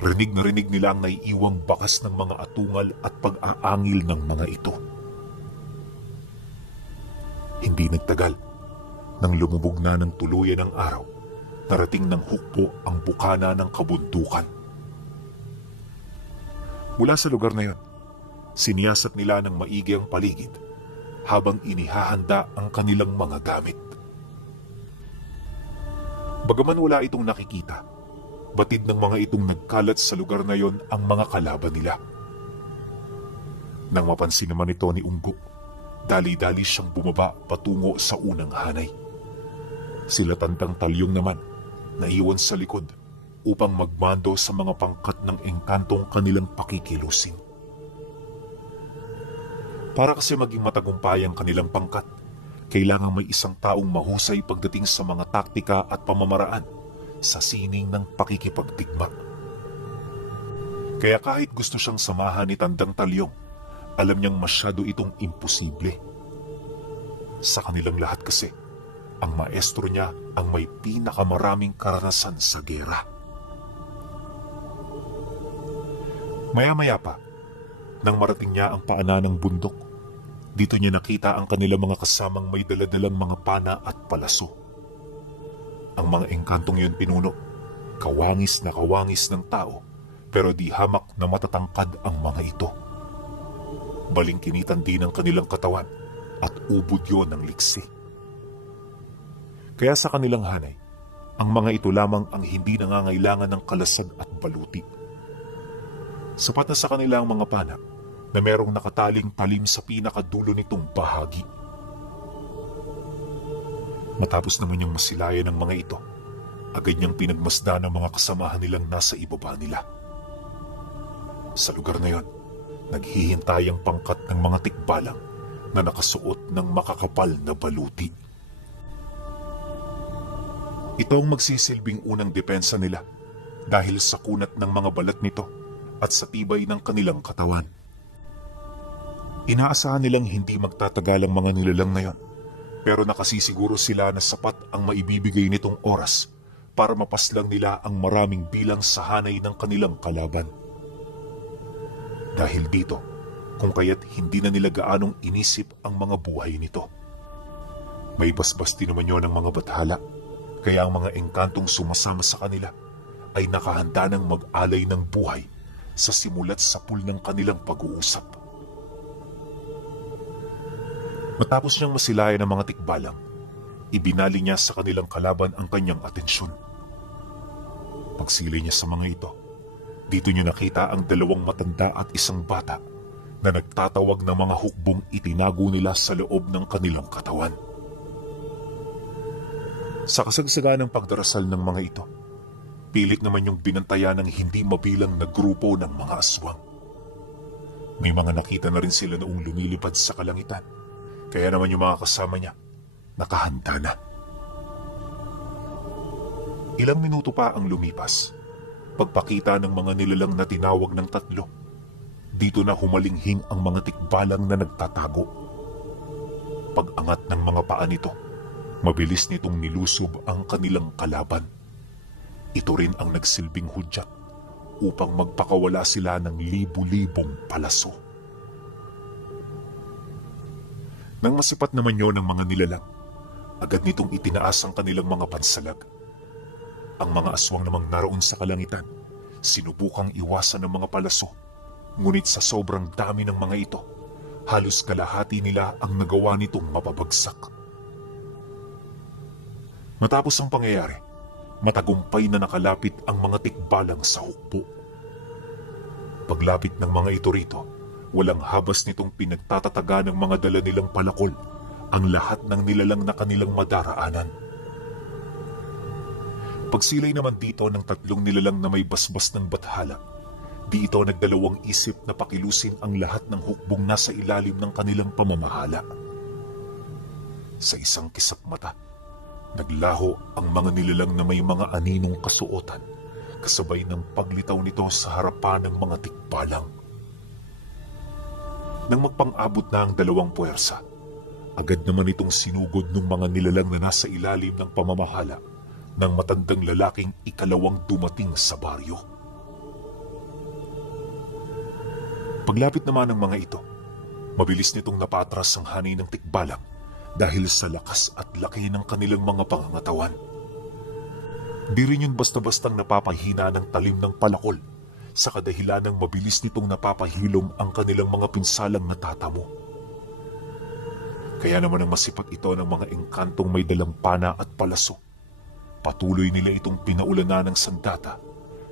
rinig na rinig nila ang naiiwang bakas ng mga atungal at pag-aangil ng mga ito. Hindi nagtagal, nang lumubog na ng tuluyan ng araw, narating ng hukbo ang bukana ng kabundukan. Mula sa lugar na yon, siniyasat nila ng maigi ang paligid habang inihahanda ang kanilang mga gamit. Bagaman wala itong nakikita, batid ng mga itong nagkalat sa lugar na yon ang mga kalaban nila. Nang mapansin naman ito ni Unggo, dali-dali siyang bumaba patungo sa unang hanay. Sila Tandang Talyong naman, naiwan sa likod upang magmando sa mga pangkat ng engkantong kanilang pakikilusin. Para kasi maging matagumpay ang kanilang pangkat, kailangang may isang taong mahusay pagdating sa mga taktika at pamamaraan sa sining ng pakikipagdigma. Kaya kahit gusto siyang samahan ni Tandang Talyong, alam niyang masyado itong imposible. Sa kanilang lahat kasi, ang maestro niya ang may pinakamaraming karanasan sa gera. Maya-maya pa, nang marating niya ang paanan ng bundok, dito niya nakita ang kanilang mga kasamang may daladalang mga pana at palaso. Ang mga engkantong yun pinuno, kawangis na kawangis ng tao, pero di hamak na matatangkad ang mga ito. Balingkinitan din ang kanilang katawan at ubod yon ng liksi. Kaya sa kanilang hanay, ang mga ito lamang ang hindi nangangailangan ng kalasag at baluti. Sapat na sa kanilang mga pana na merong nakataling talim sa pinakadulo nitong bahagi. Matapos naman niyang masilayan ng mga ito, agad niyang pinagmasdan ng mga kasamahan nilang nasa ibaba nila. Sa lugar na yon, naghihintay ang pangkat ng mga tikbalang na nakasuot ng makakapal na baluti. Ito ang magsisilbing unang depensa nila dahil sa kunat ng mga balat nito at sa tibay ng kanilang katawan. Inaasahan nilang hindi magtatagal ang mga nilalang na yon, pero nakasisiguro sila na sapat ang maibibigay nitong oras para mapaslang nila ang maraming bilang sa hanay ng kanilang kalaban. Dahil dito, kung kaya't hindi na nila gaanong inisip ang mga buhay nito. May basbas din naman yun ng mga bathala, Kaya ang mga engkantong sumasama sa kanila ay nakahanda ng mag-alay ng buhay sa simulat sapul ng kanilang pag-uusap. Matapos niyang masilayan ng mga tikbalang, ibinali niya sa kanilang kalaban ang kanyang atensyon. Pagsilay niya sa mga ito, dito niya nakita ang 2 matanda at isang bata na nagtatawag ng mga hukbong itinago nila sa loob ng kanilang katawan. Sa kasagsagan ng pagdarasal ng mga ito, pilit naman yung binantayan ng hindi mabilang na grupo ng mga aswang. May mga nakita na rin sila noong lumilipad sa kalangitan, kaya naman yung mga kasama niya nakahanda na. Ilang minuto pa ang lumipas, pagpakita ng mga nilalang na tinawag ng 3, dito na humalinghing ang mga tikbalang na nagtatago. Pag-angat ng mga paa nito, mabilis nitong nilusob ang kanilang kalaban. Ito rin ang nagsilbing hudyat upang magpakawala sila ng libu-libong palaso. Nang masipat naman yon ng mga nilalang, agad nitong itinaas ang kanilang mga pansalag. Ang mga aswang namang naroon sa kalangitan, sinubukang iwasan ng mga palaso, ngunit sa sobrang dami ng mga ito, halos kalahati nila ang nagawa nitong mapabagsak. Matapos ang pangyayari, matagumpay na nakalapit ang mga tikbalang sa hukbo. Paglapit ng mga ito rito, walang habas nitong pinagtatataga ng mga dala nilang palakol ang lahat ng nilalang na kanilang madaraanan. Pagsilay naman dito ng 3 nilalang na may basbas ng bathala, dito nagdalawang isip na pakilusin ang lahat ng hukbong nasa ilalim ng kanilang pamamahala. Sa isang kisap mata, naglaho ang mga nilalang na may mga aninong kasuotan, kasabay ng paglitaw nito sa harapan ng mga tikbalang. Nang magpang-abot na ang 2 puwersa, agad naman itong sinugod ng mga nilalang na nasa ilalim ng pamamahala ng matandang lalaking ikalawang dumating sa baryo. Paglapit naman ng mga ito, mabilis nitong napatras ang hanay ng tikbalang dahil sa lakas at laki ng kanilang mga pangangatawan. Di rin yun basta-bastang napapahina ng talim ng palakol sa kadahilan ng mabilis nitong napapahilom ang kanilang mga pinsalang natatamo. Kaya naman ang masipat ito ng mga engkantong may dalang pana at palaso. Patuloy nila itong pinaulanan ng sandata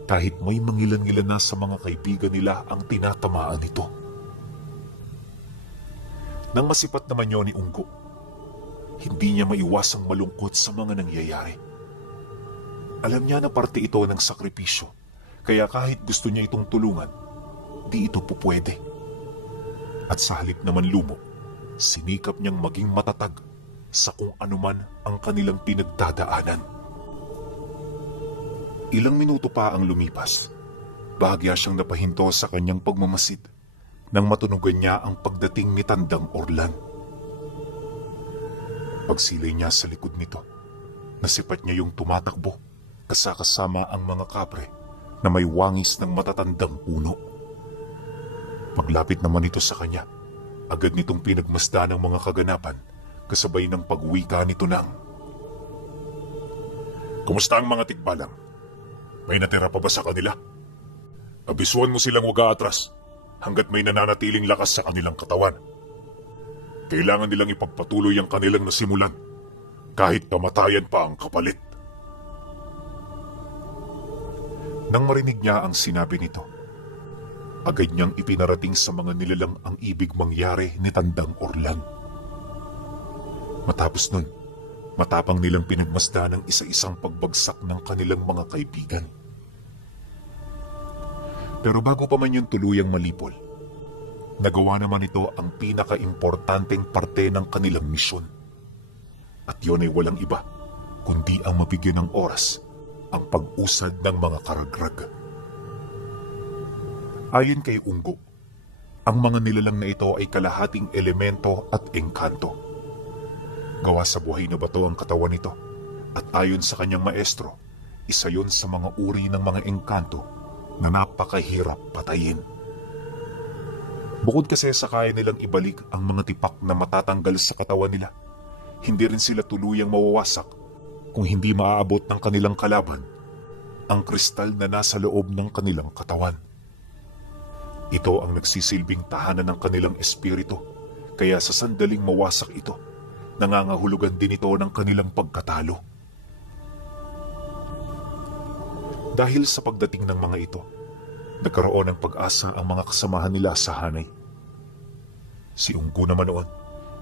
kahit may mangilan-ngilan na sa mga kaibigan nila ang tinatamaan nito. Nang masipat naman yun ni Unggo, hindi niya maiwasang malungkot sa mga nangyayari. Alam niya na parte ito ng sakripisyo, kaya kahit gusto niya itong tulungan, di ito pupwede. At sa halip naman lumo, sinikap niyang maging matatag sa kung anuman ang kanilang pinagdadaanan. Ilang minuto pa ang lumipas, bahagya siyang napahinto sa kanyang pagmamasid nang matunugan niya ang pagdating ni Tandang Orlan. Pagsilay niya sa likod nito, nasipat niya yung tumatakbo kasama ang mga kapre na may wangis ng matatandang puno. Paglapit naman ito sa kanya, agad nitong pinagmasdan ng mga kaganapan kasabay ng pagwika nito ng, "Kumusta ang mga tikbalang? May natira pa ba sa kanila? Abisuan mo silang wag aatras hanggat may nananatiling lakas sa kanilang katawan. Kailangan nilang ipagpatuloy ang kanilang nasimulan kahit kamatayan pa ang kapalit." Nang marinig niya ang sinabi nito, agad niyang ipinarating sa mga nilalang ang ibig mangyari ni Tandang Orlan. Matapos nun, matapang nilang pinagmasdan ng isa-isang pagbagsak ng kanilang mga kaibigan. Pero bago pa man yun tuluyang malipol, nagawa naman ito ang pinaka-importanteng parte ng kanilang misyon. At yun ay walang iba, kundi ang mabigyan ng oras ang pag-usad ng mga karagrag. Ayon kay Unggo, ang mga nilalang na ito ay kalahating elemento at engkanto. Gawa sa buhay na bato ang katawan nito, at ayon sa kanyang maestro, isa yon sa mga uri ng mga engkanto na napakahirap patayin. Bukod kasi sa kaya nilang ibalik ang mga tipak na matatanggal sa katawan nila, hindi rin sila tuluyang mawawasak kung hindi maaabot ng kanilang kalaban ang kristal na nasa loob ng kanilang katawan. Ito ang nagsisilbing tahanan ng kanilang espiritu, kaya sa sandaling mawasak ito, nangangahulugan din ito ng kanilang pagkatalo. Dahil sa pagdating ng mga ito, nagkaroon ng pag-asa ang mga kasamahan nila sa hanay. Si Unggo naman noon,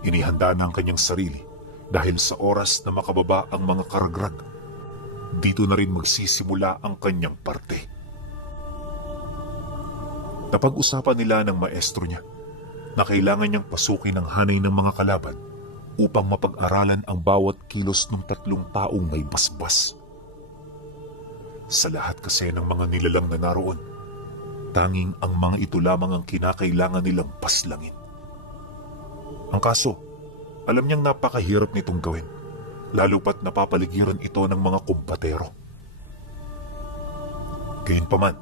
inihanda na ang kanyang sarili dahil sa oras na makababa ang mga karagrag. Dito na rin magsisimula ang kanyang parte. Napag-usapan nila ng maestro niya na kailangan niyang pasukin ang hanay ng mga kalaban upang mapag-aralan ang bawat kilos ng 3 taong may basbas. Sa lahat kasi ng mga nilalang na naroon, tanging ang mga ito lamang ang kinakailangan nilang paslangin. Ang kaso, alam niyang napakahirap nitong gawin, lalo pat napapaligiran ito ng mga kumpatero. Gayunpaman,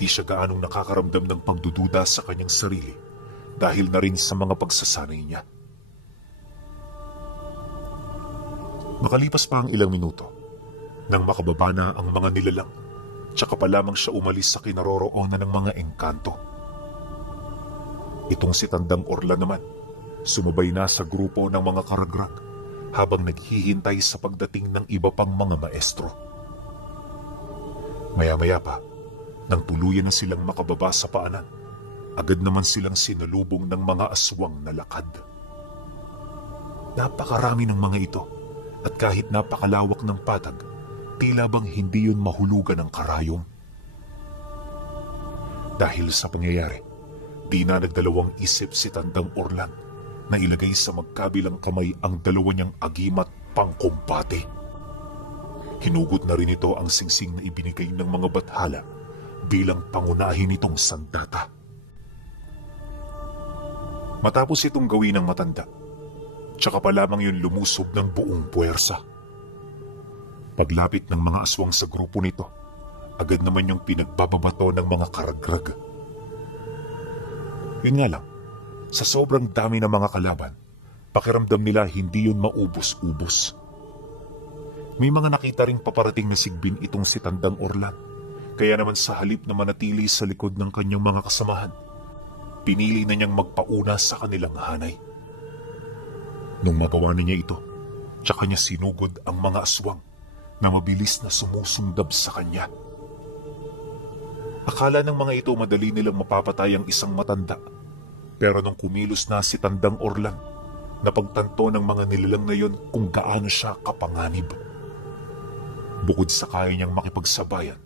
di siya gaanong nakakaramdam ng pagdududa sa kanyang sarili dahil na rin sa mga pagsasanay niya. Makalipas pa ang ilang minuto, nang makababa na ang mga nilalang, tsaka pa lamang siya umalis sa kinaroroonan ng mga engkanto. Itong si Tandang Orlan naman, sumabay na sa grupo ng mga karagrag habang naghihintay sa pagdating ng iba pang mga maestro. Maya-maya pa, nang tuluyan na silang makababa sa paanan, agad naman silang sinalubong ng mga aswang na lakad. Napakarami ng mga ito, at kahit napakalawak ng patag, tila bang hindi yun mahulugan ng karayom. Dahil sa pangyayari, di na nagdalawang isip si Tandang Orlan na ilagay sa magkabilang kamay ang 2 niyang agimat pangkumpate. Hinugot na rin ito ang singsing na ibinigay ng mga bathala bilang pangunahin nitong sandata. Matapos itong gawin ng matanda, tsaka pa lamang yun lumusob ng buong puwersa. Paglapit ng mga aswang sa grupo nito, agad naman yung pinagbababato ng mga karagrag. Yun nga lang, sa sobrang dami ng mga kalaban, pakiramdam nila hindi yun maubos-ubos. May mga nakita ring paparating na sigbin itong si Tandang Orlan, kaya naman sa halip na manatili sa likod ng kanyang mga kasamahan, pinili na niyang magpauna sa kanilang hanay. Nung magawa na niya ito, tsaka niya sinugod ang mga aswang na mabilis na sumusundab sa kanya. Akala ng mga ito madali nilang mapapatay ang isang matanda, pero nung kumilos na si Tandang Orlan, napagtanto ng mga nilalang na yun kung gaano siya kapanganib. Bukod sa kaya niyang makipagsabayan,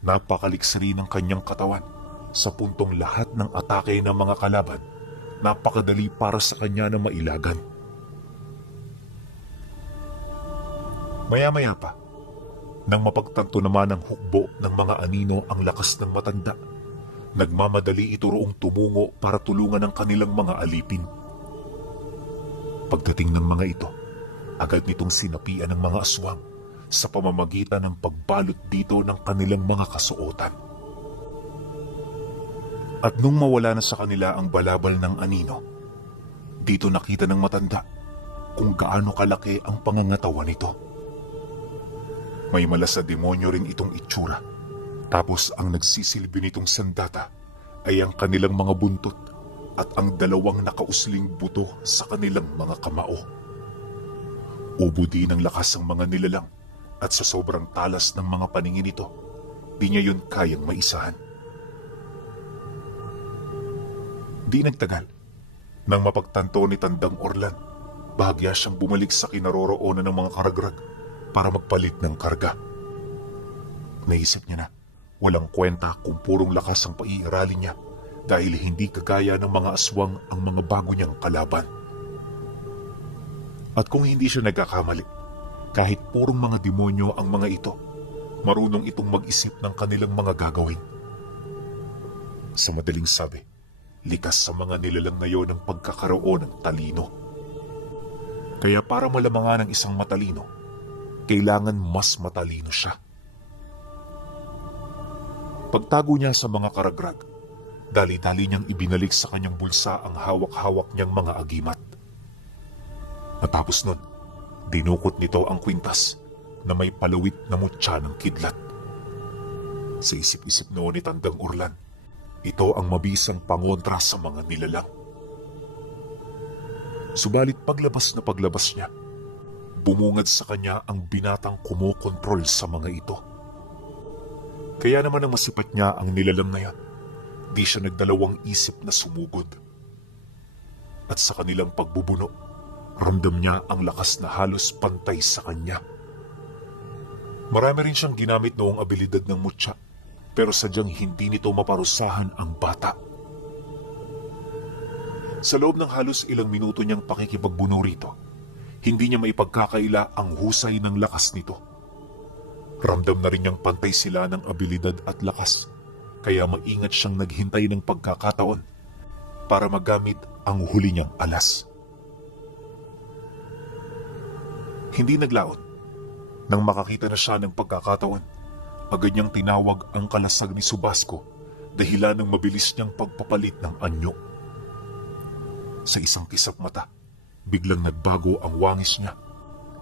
napakaliksiri ng kanyang katawan sa puntong lahat ng atake ng mga kalaban, napakadali para sa kanya na mailagan. Maya-maya pa, nang mapagtanto naman ng hukbo ng mga anino ang lakas ng matanda, nagmamadali ito roong tumungo para tulungan ang kanilang mga alipin. Pagdating ng mga ito, agad nitong sinapian ng mga aswang sa pamamagitan ng pagbalot dito ng kanilang mga kasuotan. At nung mawala na sa kanila ang balabal ng anino, dito nakita ng matanda kung gaano kalaki ang pangangatawan nito. May mala sa demonyo rin itong itsura. Tapos ang nagsisilbi nitong sandata ay ang kanilang mga buntot at ang 2 nakausling buto sa kanilang mga kamao. Ubo din ang lakas ng mga nilalang at sa sobrang talas ng mga paningin nito, di niya yun kayang maisahan. Di nagtagal, nang mapagtanto ni Tandang Orlan, bahagya siyang bumalik sa kinaroroonan ng mga karagrag para magpalit ng karga. Naisip niya na walang kwenta kung purong lakas ang paiiralin niya dahil hindi kagaya ng mga aswang ang mga bago niyang kalaban. At kung hindi siya nagkakamali, kahit purong mga demonyo ang mga ito, marunong itong mag-isip ng kanilang mga gagawin. Sa madaling sabi, likas sa mga nilalang na yon ang pagkakaroon ng talino. Kaya para malamangan ng isang matalino, kailangan mas matalino siya. Pagtago niya sa mga karagrag, dali-dali niyang ibinalik sa kanyang bulsa ang hawak-hawak niyang mga agimat. Matapos nun, dinukot nito ang kwintas na may palawit na mutya ng kidlat. Sa isip-isip noon ni Tandang Orlan, ito ang mabisang pangontra sa mga nilalang. Subalit paglabas niya, bumungad sa kanya ang binatang kumokontrol sa mga ito. Kaya naman ang masipat niya ang nilalang na yan, di siya nagdalawang isip na sumugod. At sa kanilang pagbubuno, ramdam niya ang lakas na halos pantay sa kanya. Marami rin siyang ginamit noong abilidad ng mutya, pero sadyang hindi nito maparusahan ang bata. Sa loob ng halos ilang minuto niyang pakikipagbuno rito, hindi niya maipagkakaila ang husay ng lakas nito. Ramdam na rin niyang pantay sila ng abilidad at lakas, kaya maingat siyang naghintay ng pagkakataon para magamit ang huli niyang alas. Hindi naglaon. Nang makakita na siya ng pagkakataon, agad niyang tinawag ang kalasag ni Subasco dahilan ng mabilis niyang pagpapalit ng anyo. Sa isang kisap mata, biglang nagbago ang wangis niya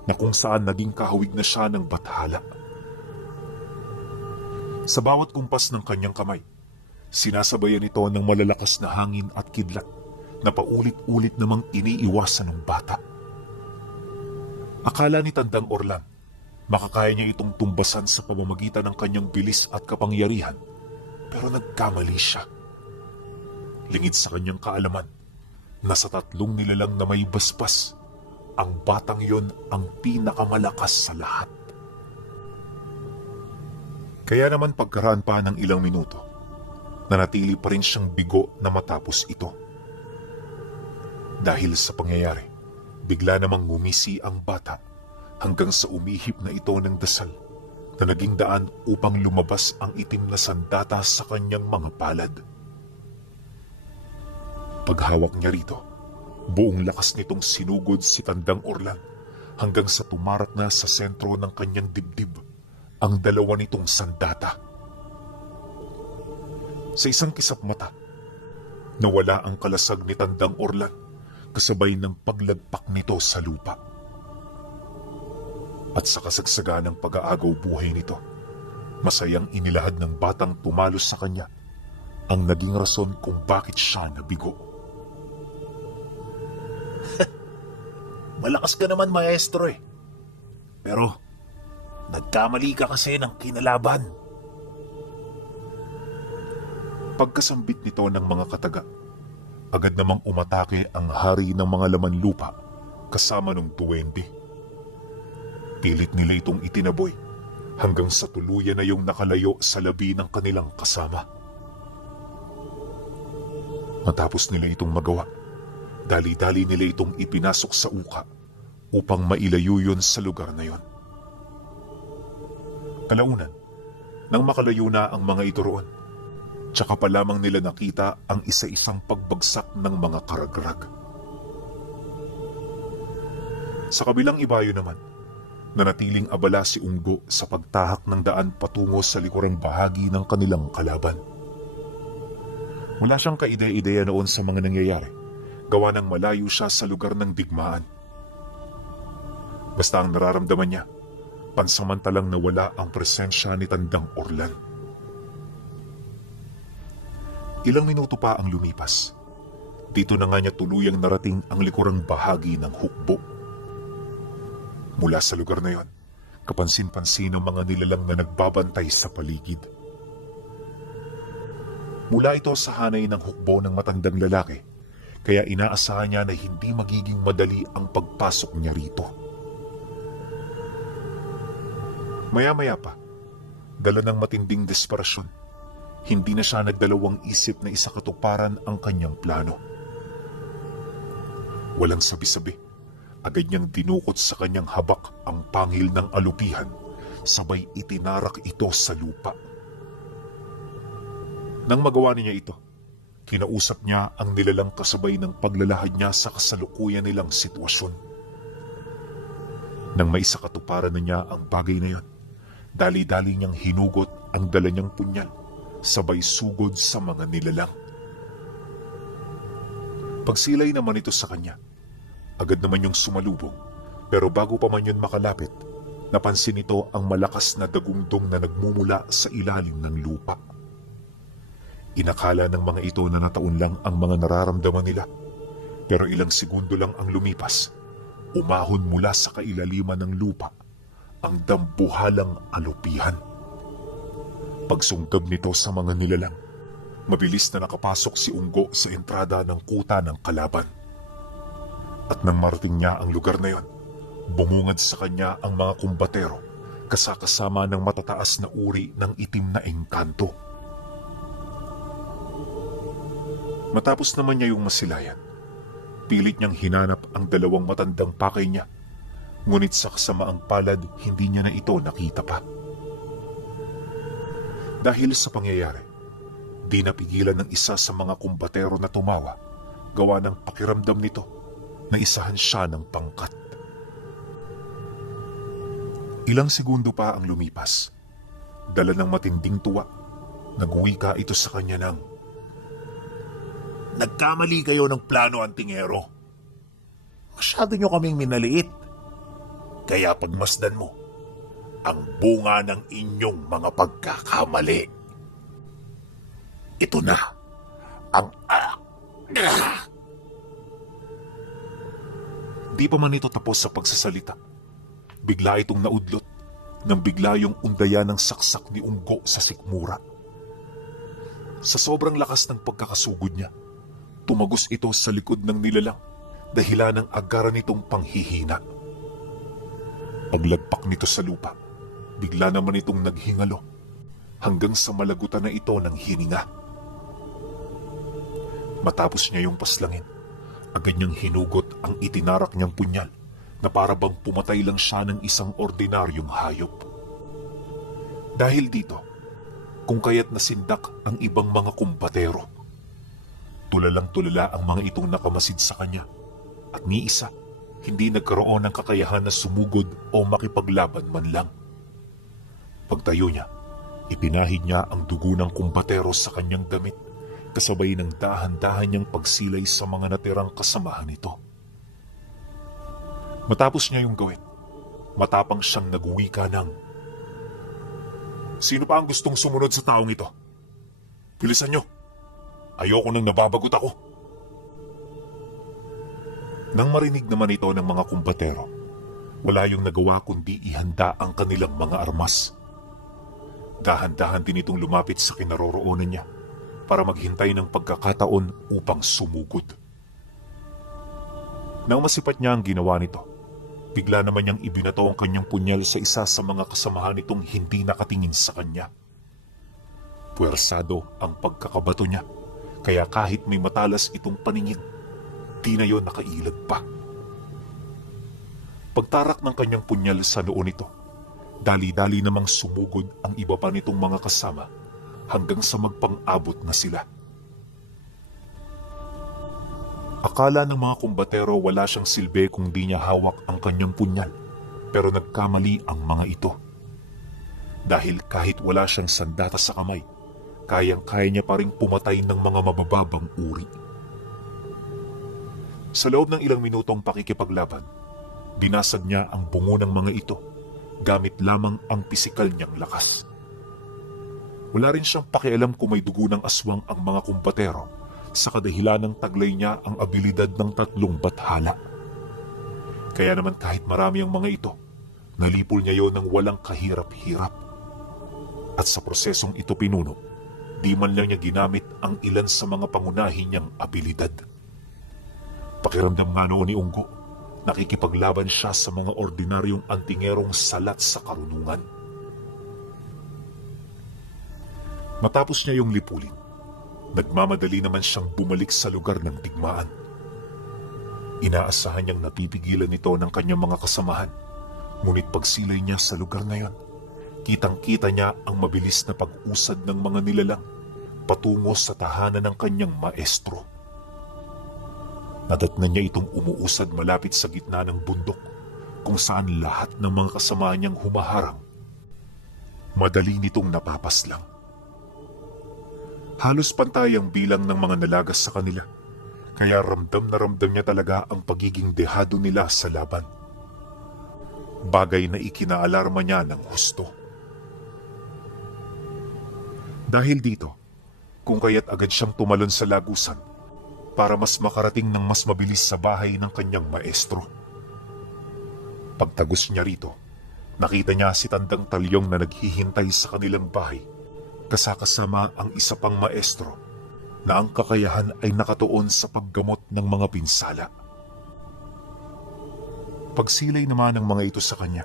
na kung saan naging kahawig na siya ng bathala. Sa bawat kumpas ng kanyang kamay, sinasabayan ito ng malalakas na hangin at kidlat na paulit-ulit namang iniiwasan ng bata. Akala ni Tandang Orlan, makakaya niya itong tumbasan sa pamamagitan ng kanyang bilis at kapangyarihan, pero nagkamali siya. Lingid sa kanyang kaalaman, na sa tatlong nilalang na may basbas, ang batang yon ang pinakamalakas sa lahat. Kaya naman pagkaraan pa ng ilang minuto, nanatili pa rin siyang bigo na matapos ito. Dahil sa pangyayari, bigla namang ngumisi ang bata hanggang sa umihip na ito ng dasal na naging daan upang lumabas ang itim na sandata sa kanyang mga palad. Paghawak niya rito, buong lakas nitong sinugod si Tandang Orlan hanggang sa tumarak na sa sentro ng kanyang dibdib ang dalawa nitong sandata. Sa isang kisap mata, nawala ang kalasag ni Tandang Orlan kasabay ng paglagpak nito sa lupa. At sa kasagsaga ng pag-aagaw buhay nito, masayang inilahad ng batang tumalos sa kanya ang naging rason kung bakit siya nabigo. Malakas ka naman, maestro eh. Pero, nagkamali ka kasi ng kinalaban. Pagkasambit nito ng mga kataga, agad namang umatake ang hari ng mga laman lupa kasama ng duwende. Pilit nila itong itinaboy hanggang sa tuluyan na yung nakalayo sa labi ng kanilang kasama. Matapos nila itong magawa, dali-dali nila itong ipinasok sa uka upang mailayo yun sa lugar na yon. Kalaunan, nang makalayo na ang mga ito roon, tsaka pa lamang nila nakita ang isa-isang pagbagsak ng mga karagrag. Sa kabilang ibayo naman, nanatiling abala si Unggo sa pagtahak ng daan patungo sa likurang bahagi ng kanilang kalaban. Wala siyang kaide-ideya noon sa mga nangyayari, gawa ng malayo siya sa lugar ng digmaan. Basta ang nararamdaman niya, pansamantalang nawala ang presensya ni Tandang Orlan. Ilang minuto pa ang lumipas. Dito na nga niya tuluyang narating ang likurang bahagi ng hukbo. Mula sa lugar na yon, kapansin-pansin ang mga nilalang na nagbabantay sa paligid. Mula ito sa hanay ng hukbo ng matandang lalaki, kaya inaasahan niya na hindi magiging madali ang pagpasok niya rito. Maya-maya pa, dala ng matinding desperasyon, hindi na siya nagdalawang isip na isakatuparan ang kanyang plano. Walang sabi-sabi, agad niyang dinukot sa kanyang habak ang pangil ng alupihan, sabay itinarak ito sa lupa. Nang magawa niya ito, kinausap niya ang nilalang kasabay ng paglalahad niya sa kasalukuyan nilang sitwasyon. Nang maisakatuparan na niya ang bagay na yon, dali-dali niyang hinugot ang dala niyang punyal, sabay sugod sa mga nilalang. Pagsilay naman ito sa kanya, agad naman yung sumalubong, pero bago pa man yun makalapit, Napansin nito ang malakas na dagundong na nagmumula sa ilalim ng lupa. Inakala ng mga ito na nataon lang ang mga nararamdaman nila. Pero ilang segundo lang ang lumipas. Umahon mula sa kailaliman ng lupa ang dambuhalang alupihan. Pagsungkab nito sa mga nilalang, mabilis na nakapasok si Unggo sa entrada ng kuta ng kalaban. At nang marating niya ang lugar na yon, bumungad sa kanya ang mga kumbatero kasama ng matataas na uri ng itim na engkanto. Matapos naman niya yung masilayan, pilit niyang hinanap ang dalawang matandang pakay niya, ngunit sa kasamaang palad hindi niya na ito nakita pa. Dahil sa pangyayari, di napigilan ng isa sa mga kumbatero na tumawa, gawa ng pakiramdam nito na isahan siya ng pangkat. Ilang segundo pa ang lumipas. Dala ng matinding tuwa, nagwika ito sa kanya ng, Nagkamali kayo ng plano, Antingero. Masyado nyo kaming minaliit. Kaya pagmasdan mo ang bunga ng inyong mga pagkakamali. Ito na ang... Di pa man ito tapos sa pagsasalita. Bigla itong naudlot nang bigla yung undaya ng saksak ni Unggo sa sikmura. Sa sobrang lakas ng pagkakasugod niya, tumagos ito sa likod ng nilalang, dahilan ng agaran nitong panghihina. Paglagpak nito sa lupa, bigla naman itong naghingalo hanggang sa malagutan na ito ng hininga. Matapos niya yung paslangin, agad niyang hinugot ang itinarak niyang punyal na para bang pumatay lang siya ng isang ordinaryong hayop. Dahil dito, kung kaya't nasindak ang ibang mga kumbatero. Tulalang-tulala ang mga itong nakamasid sa kanya at ni isa hindi nagkaroon ng kakayahan na sumugod o makipaglaban man lang. Pagtayo niya, ipinahid niya ang dugo ng kumbatero sa kanyang damit kasabay ng dahan-dahan niyang pagsilay sa mga natirang kasamahan nito. Matapos niya yung gawin, matapang siyang nagwika ng, "Sino pa ang gustong sumunod sa taong ito? Bilisan niyo! Ayoko nang nababagot ako." Nang marinig naman ito ng mga kumbatero, wala yung nagawa kundi ihanda ang kanilang mga armas. Dahan-dahan din itong lumapit sa kinaroroonan niya para maghintay ng pagkakataon upang sumugod. Nang masipat niya ang ginawa nito, bigla naman niyang ibinato ang kanyang punyal sa isa sa mga kasamahan nitong hindi nakatingin sa kanya. Puwersado ang pagkakabato niya, kaya kahit may matalas itong paningin, di na yon nakailag pa. Pagtarak ng kanyang punyal sa noo nito, dali-dali namang sumugod ang iba pa nitong mga kasama hanggang sa magpang-abot na sila. Akala ng mga kumbatero wala siyang silbi kung di niya hawak ang kanyang punyal, pero nagkamali ang mga ito. Dahil kahit wala siyang sandata sa kamay, kayang-kaya niya pa rin pumatay ng mga mabababang uri. Sa loob ng ilang minutong pakikipaglaban, binasag niya ang bungo ng mga ito gamit lamang ang pisikal niyang lakas. Wala rin siyang pakialam kung may dugo ng aswang ang mga kumbatero sa kadahilan ng taglay niya ang abilidad ng 3 bathala. Kaya naman kahit marami ang mga ito, nalipol niya yon ng walang kahirap-hirap. At sa prosesong ito pinuno, di man lang niya ginamit ang ilan sa mga pangunahin niyang abilidad. Pakiramdam nga noon ni Unggo, nakikipaglaban siya sa mga ordinaryong antingerong salat sa karunungan. Matapos niya yung lipulin, nagmamadali naman siyang bumalik sa lugar ng digmaan. Inaasahan niyang napipigilan ito ng kanyang mga kasamahan, ngunit pagsilay niya sa lugar na yon, kitang-kita niya ang mabilis na pag-usad ng mga nilalang patungo sa tahanan ng kanyang maestro. Nadatnan niya itong umuusad malapit sa gitna ng bundok kung saan lahat ng mga kasama niyang humaharang. Madali nitong napapaslang. Halos pantay ang bilang ng mga nalagas sa kanila, kaya ramdam na ramdam niya talaga ang pagiging dehado nila sa laban. bagay na ikinaalarma niya ng husto. Dahil dito, kung kaya't agad siyang tumalon sa lagusan para mas makarating ng mas mabilis sa bahay ng kanyang maestro. Pagtagos niya rito, nakita niya si Tandang Talyong na naghihintay sa kanilang bahay, kasama ang isa pang maestro na ang kakayahan ay nakatuon sa paggamot ng mga pinsala. Pagsilay naman ng mga ito sa kanya,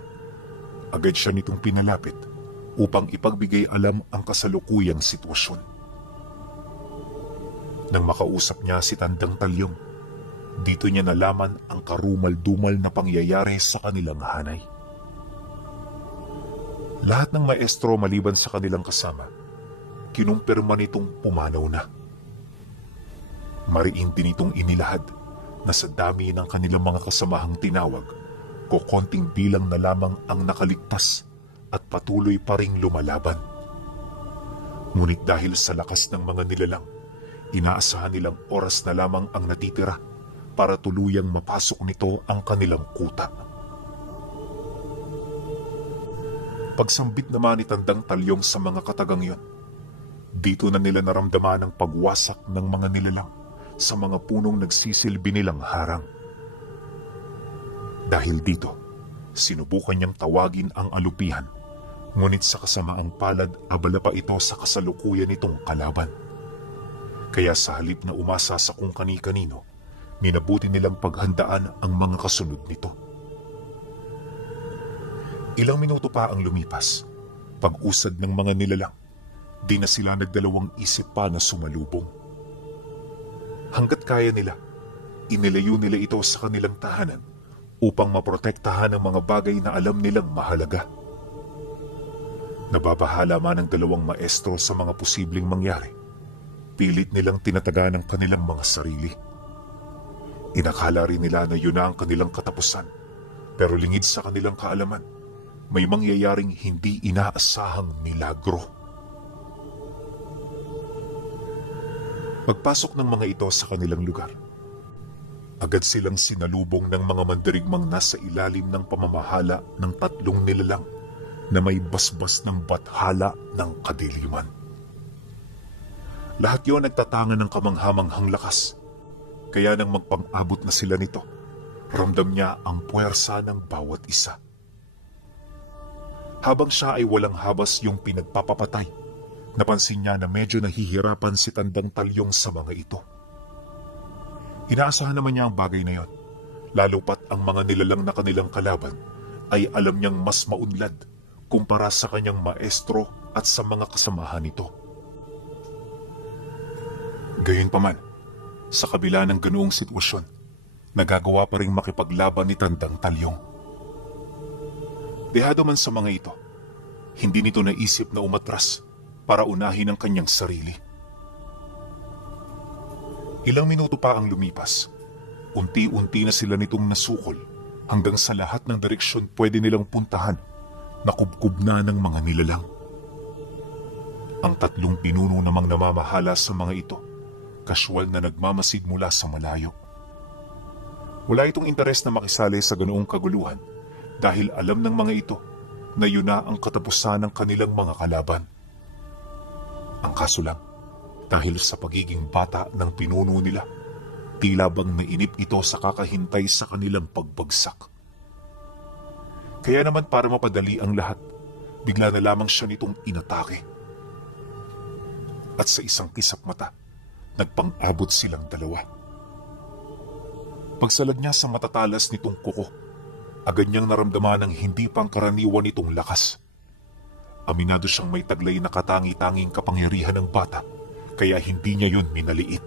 agad siya nitong pinalapit upang ipagbigay alam ang kasalukuyang sitwasyon. Nang makausap niya si Tandang Talyong, dito niya nalaman ang karumal-dumal na pangyayari sa kanilang hanay. Lahat ng maestro maliban sa kanilang kasama, kinumpirma nitong pumanaw na. Mariin din itong inilahad na sa dami ng kanilang mga kasamahang tinawag, kukonting bilang na lamang ang nakaligtas at patuloy pa ring lumalaban. Ngunit dahil sa lakas ng mga nilalang, inaasahan nilang oras na lamang ang natitira para tuluyang mapasok nito ang kanilang kuta. Pagsambit naman ni Tandang Talyong sa mga katagang yon, dito na nila naramdaman ang pagwasak ng mga nilalang sa mga punong nagsisilbi nilang harang. Dahil dito, sinubukan niyang tawagin ang alupihan, ngunit sa kasamaang palad abala pa ito sa kasalukuyan nitong kalaban. Kaya sa halip na umasa sa kung kani-kanino, minabuti nilang paghandaan ang mga kasunod nito. Ilang minuto pa ang lumipas, pag-usad ng mga nilalang, di na sila nagdalawang isip pa na sumalubong. Hanggat kaya nila, inilayo nila ito sa kanilang tahanan upang maprotektahan ang mga bagay na alam nilang mahalaga. Nababahala man ang dalawang maestro sa mga posibleng mangyari. Pilit nilang tinataga ng kanilang mga sarili. Inakala rin nila na yun na ang kanilang katapusan, pero lingid sa kanilang kaalaman, may mangyayaring hindi inaasahang milagro. Pagpasok ng mga ito sa kanilang lugar, agad silang sinalubong ng mga mandirigmang nasa ilalim ng pamamahala ng tatlong nilalang na may basbas ng bathala ng kadiliman. Lahat yon nagtatangan ng kamanghamanghang lakas, kaya nang magpang-abot na sila nito, ramdam niya ang puwersa ng bawat isa. Habang siya ay walang habas yung pinagpapapatay, napansin niya na medyo nahihirapan si Tandang Talyong sa mga ito. Inaasahan naman niya ang bagay na yon, lalo pat ang mga nilalang na kanilang kalaban ay alam niyang mas maunlad kumpara sa kanyang maestro at sa mga kasamahan nito. Gayunpaman, sa kabila ng ganoong sitwasyon, nagagawa pa ring makipaglaban ni Tandang Talyong. Dehado man sa mga ito, hindi nito naisip na umatras para unahin ang kanyang sarili. Ilang minuto pa ang lumipas, unti-unti na sila nitong nasukol hanggang sa lahat ng direksyon pwede nilang puntahan, nakubkub na ng mga nilalang. Ang tatlong pinuno namang namamahala sa mga ito, kasyual na nagmamasid mula sa malayo. Wala itong interes na makisali sa ganoong kaguluhan dahil alam ng mga ito na yun na ang katapusan ng kanilang mga kalaban. Ang kaso lang, dahil sa pagiging bata ng pinuno nila, tila bang nainip ito sa kakahintay sa kanilang pagbagsak. Kaya naman para mapadali ang lahat, bigla na lamang siya nitong inatake. At sa isang kisap mata, nagpang-abot silang dalawa. Pagsalag niya sa matatalas nitong kuko, agad niyang naramdaman ang hindi pangkaraniwan nitong lakas. Aminado siyang may taglay na katangi-tanging kapangyarihan ng bata, kaya hindi niya yun minaliit.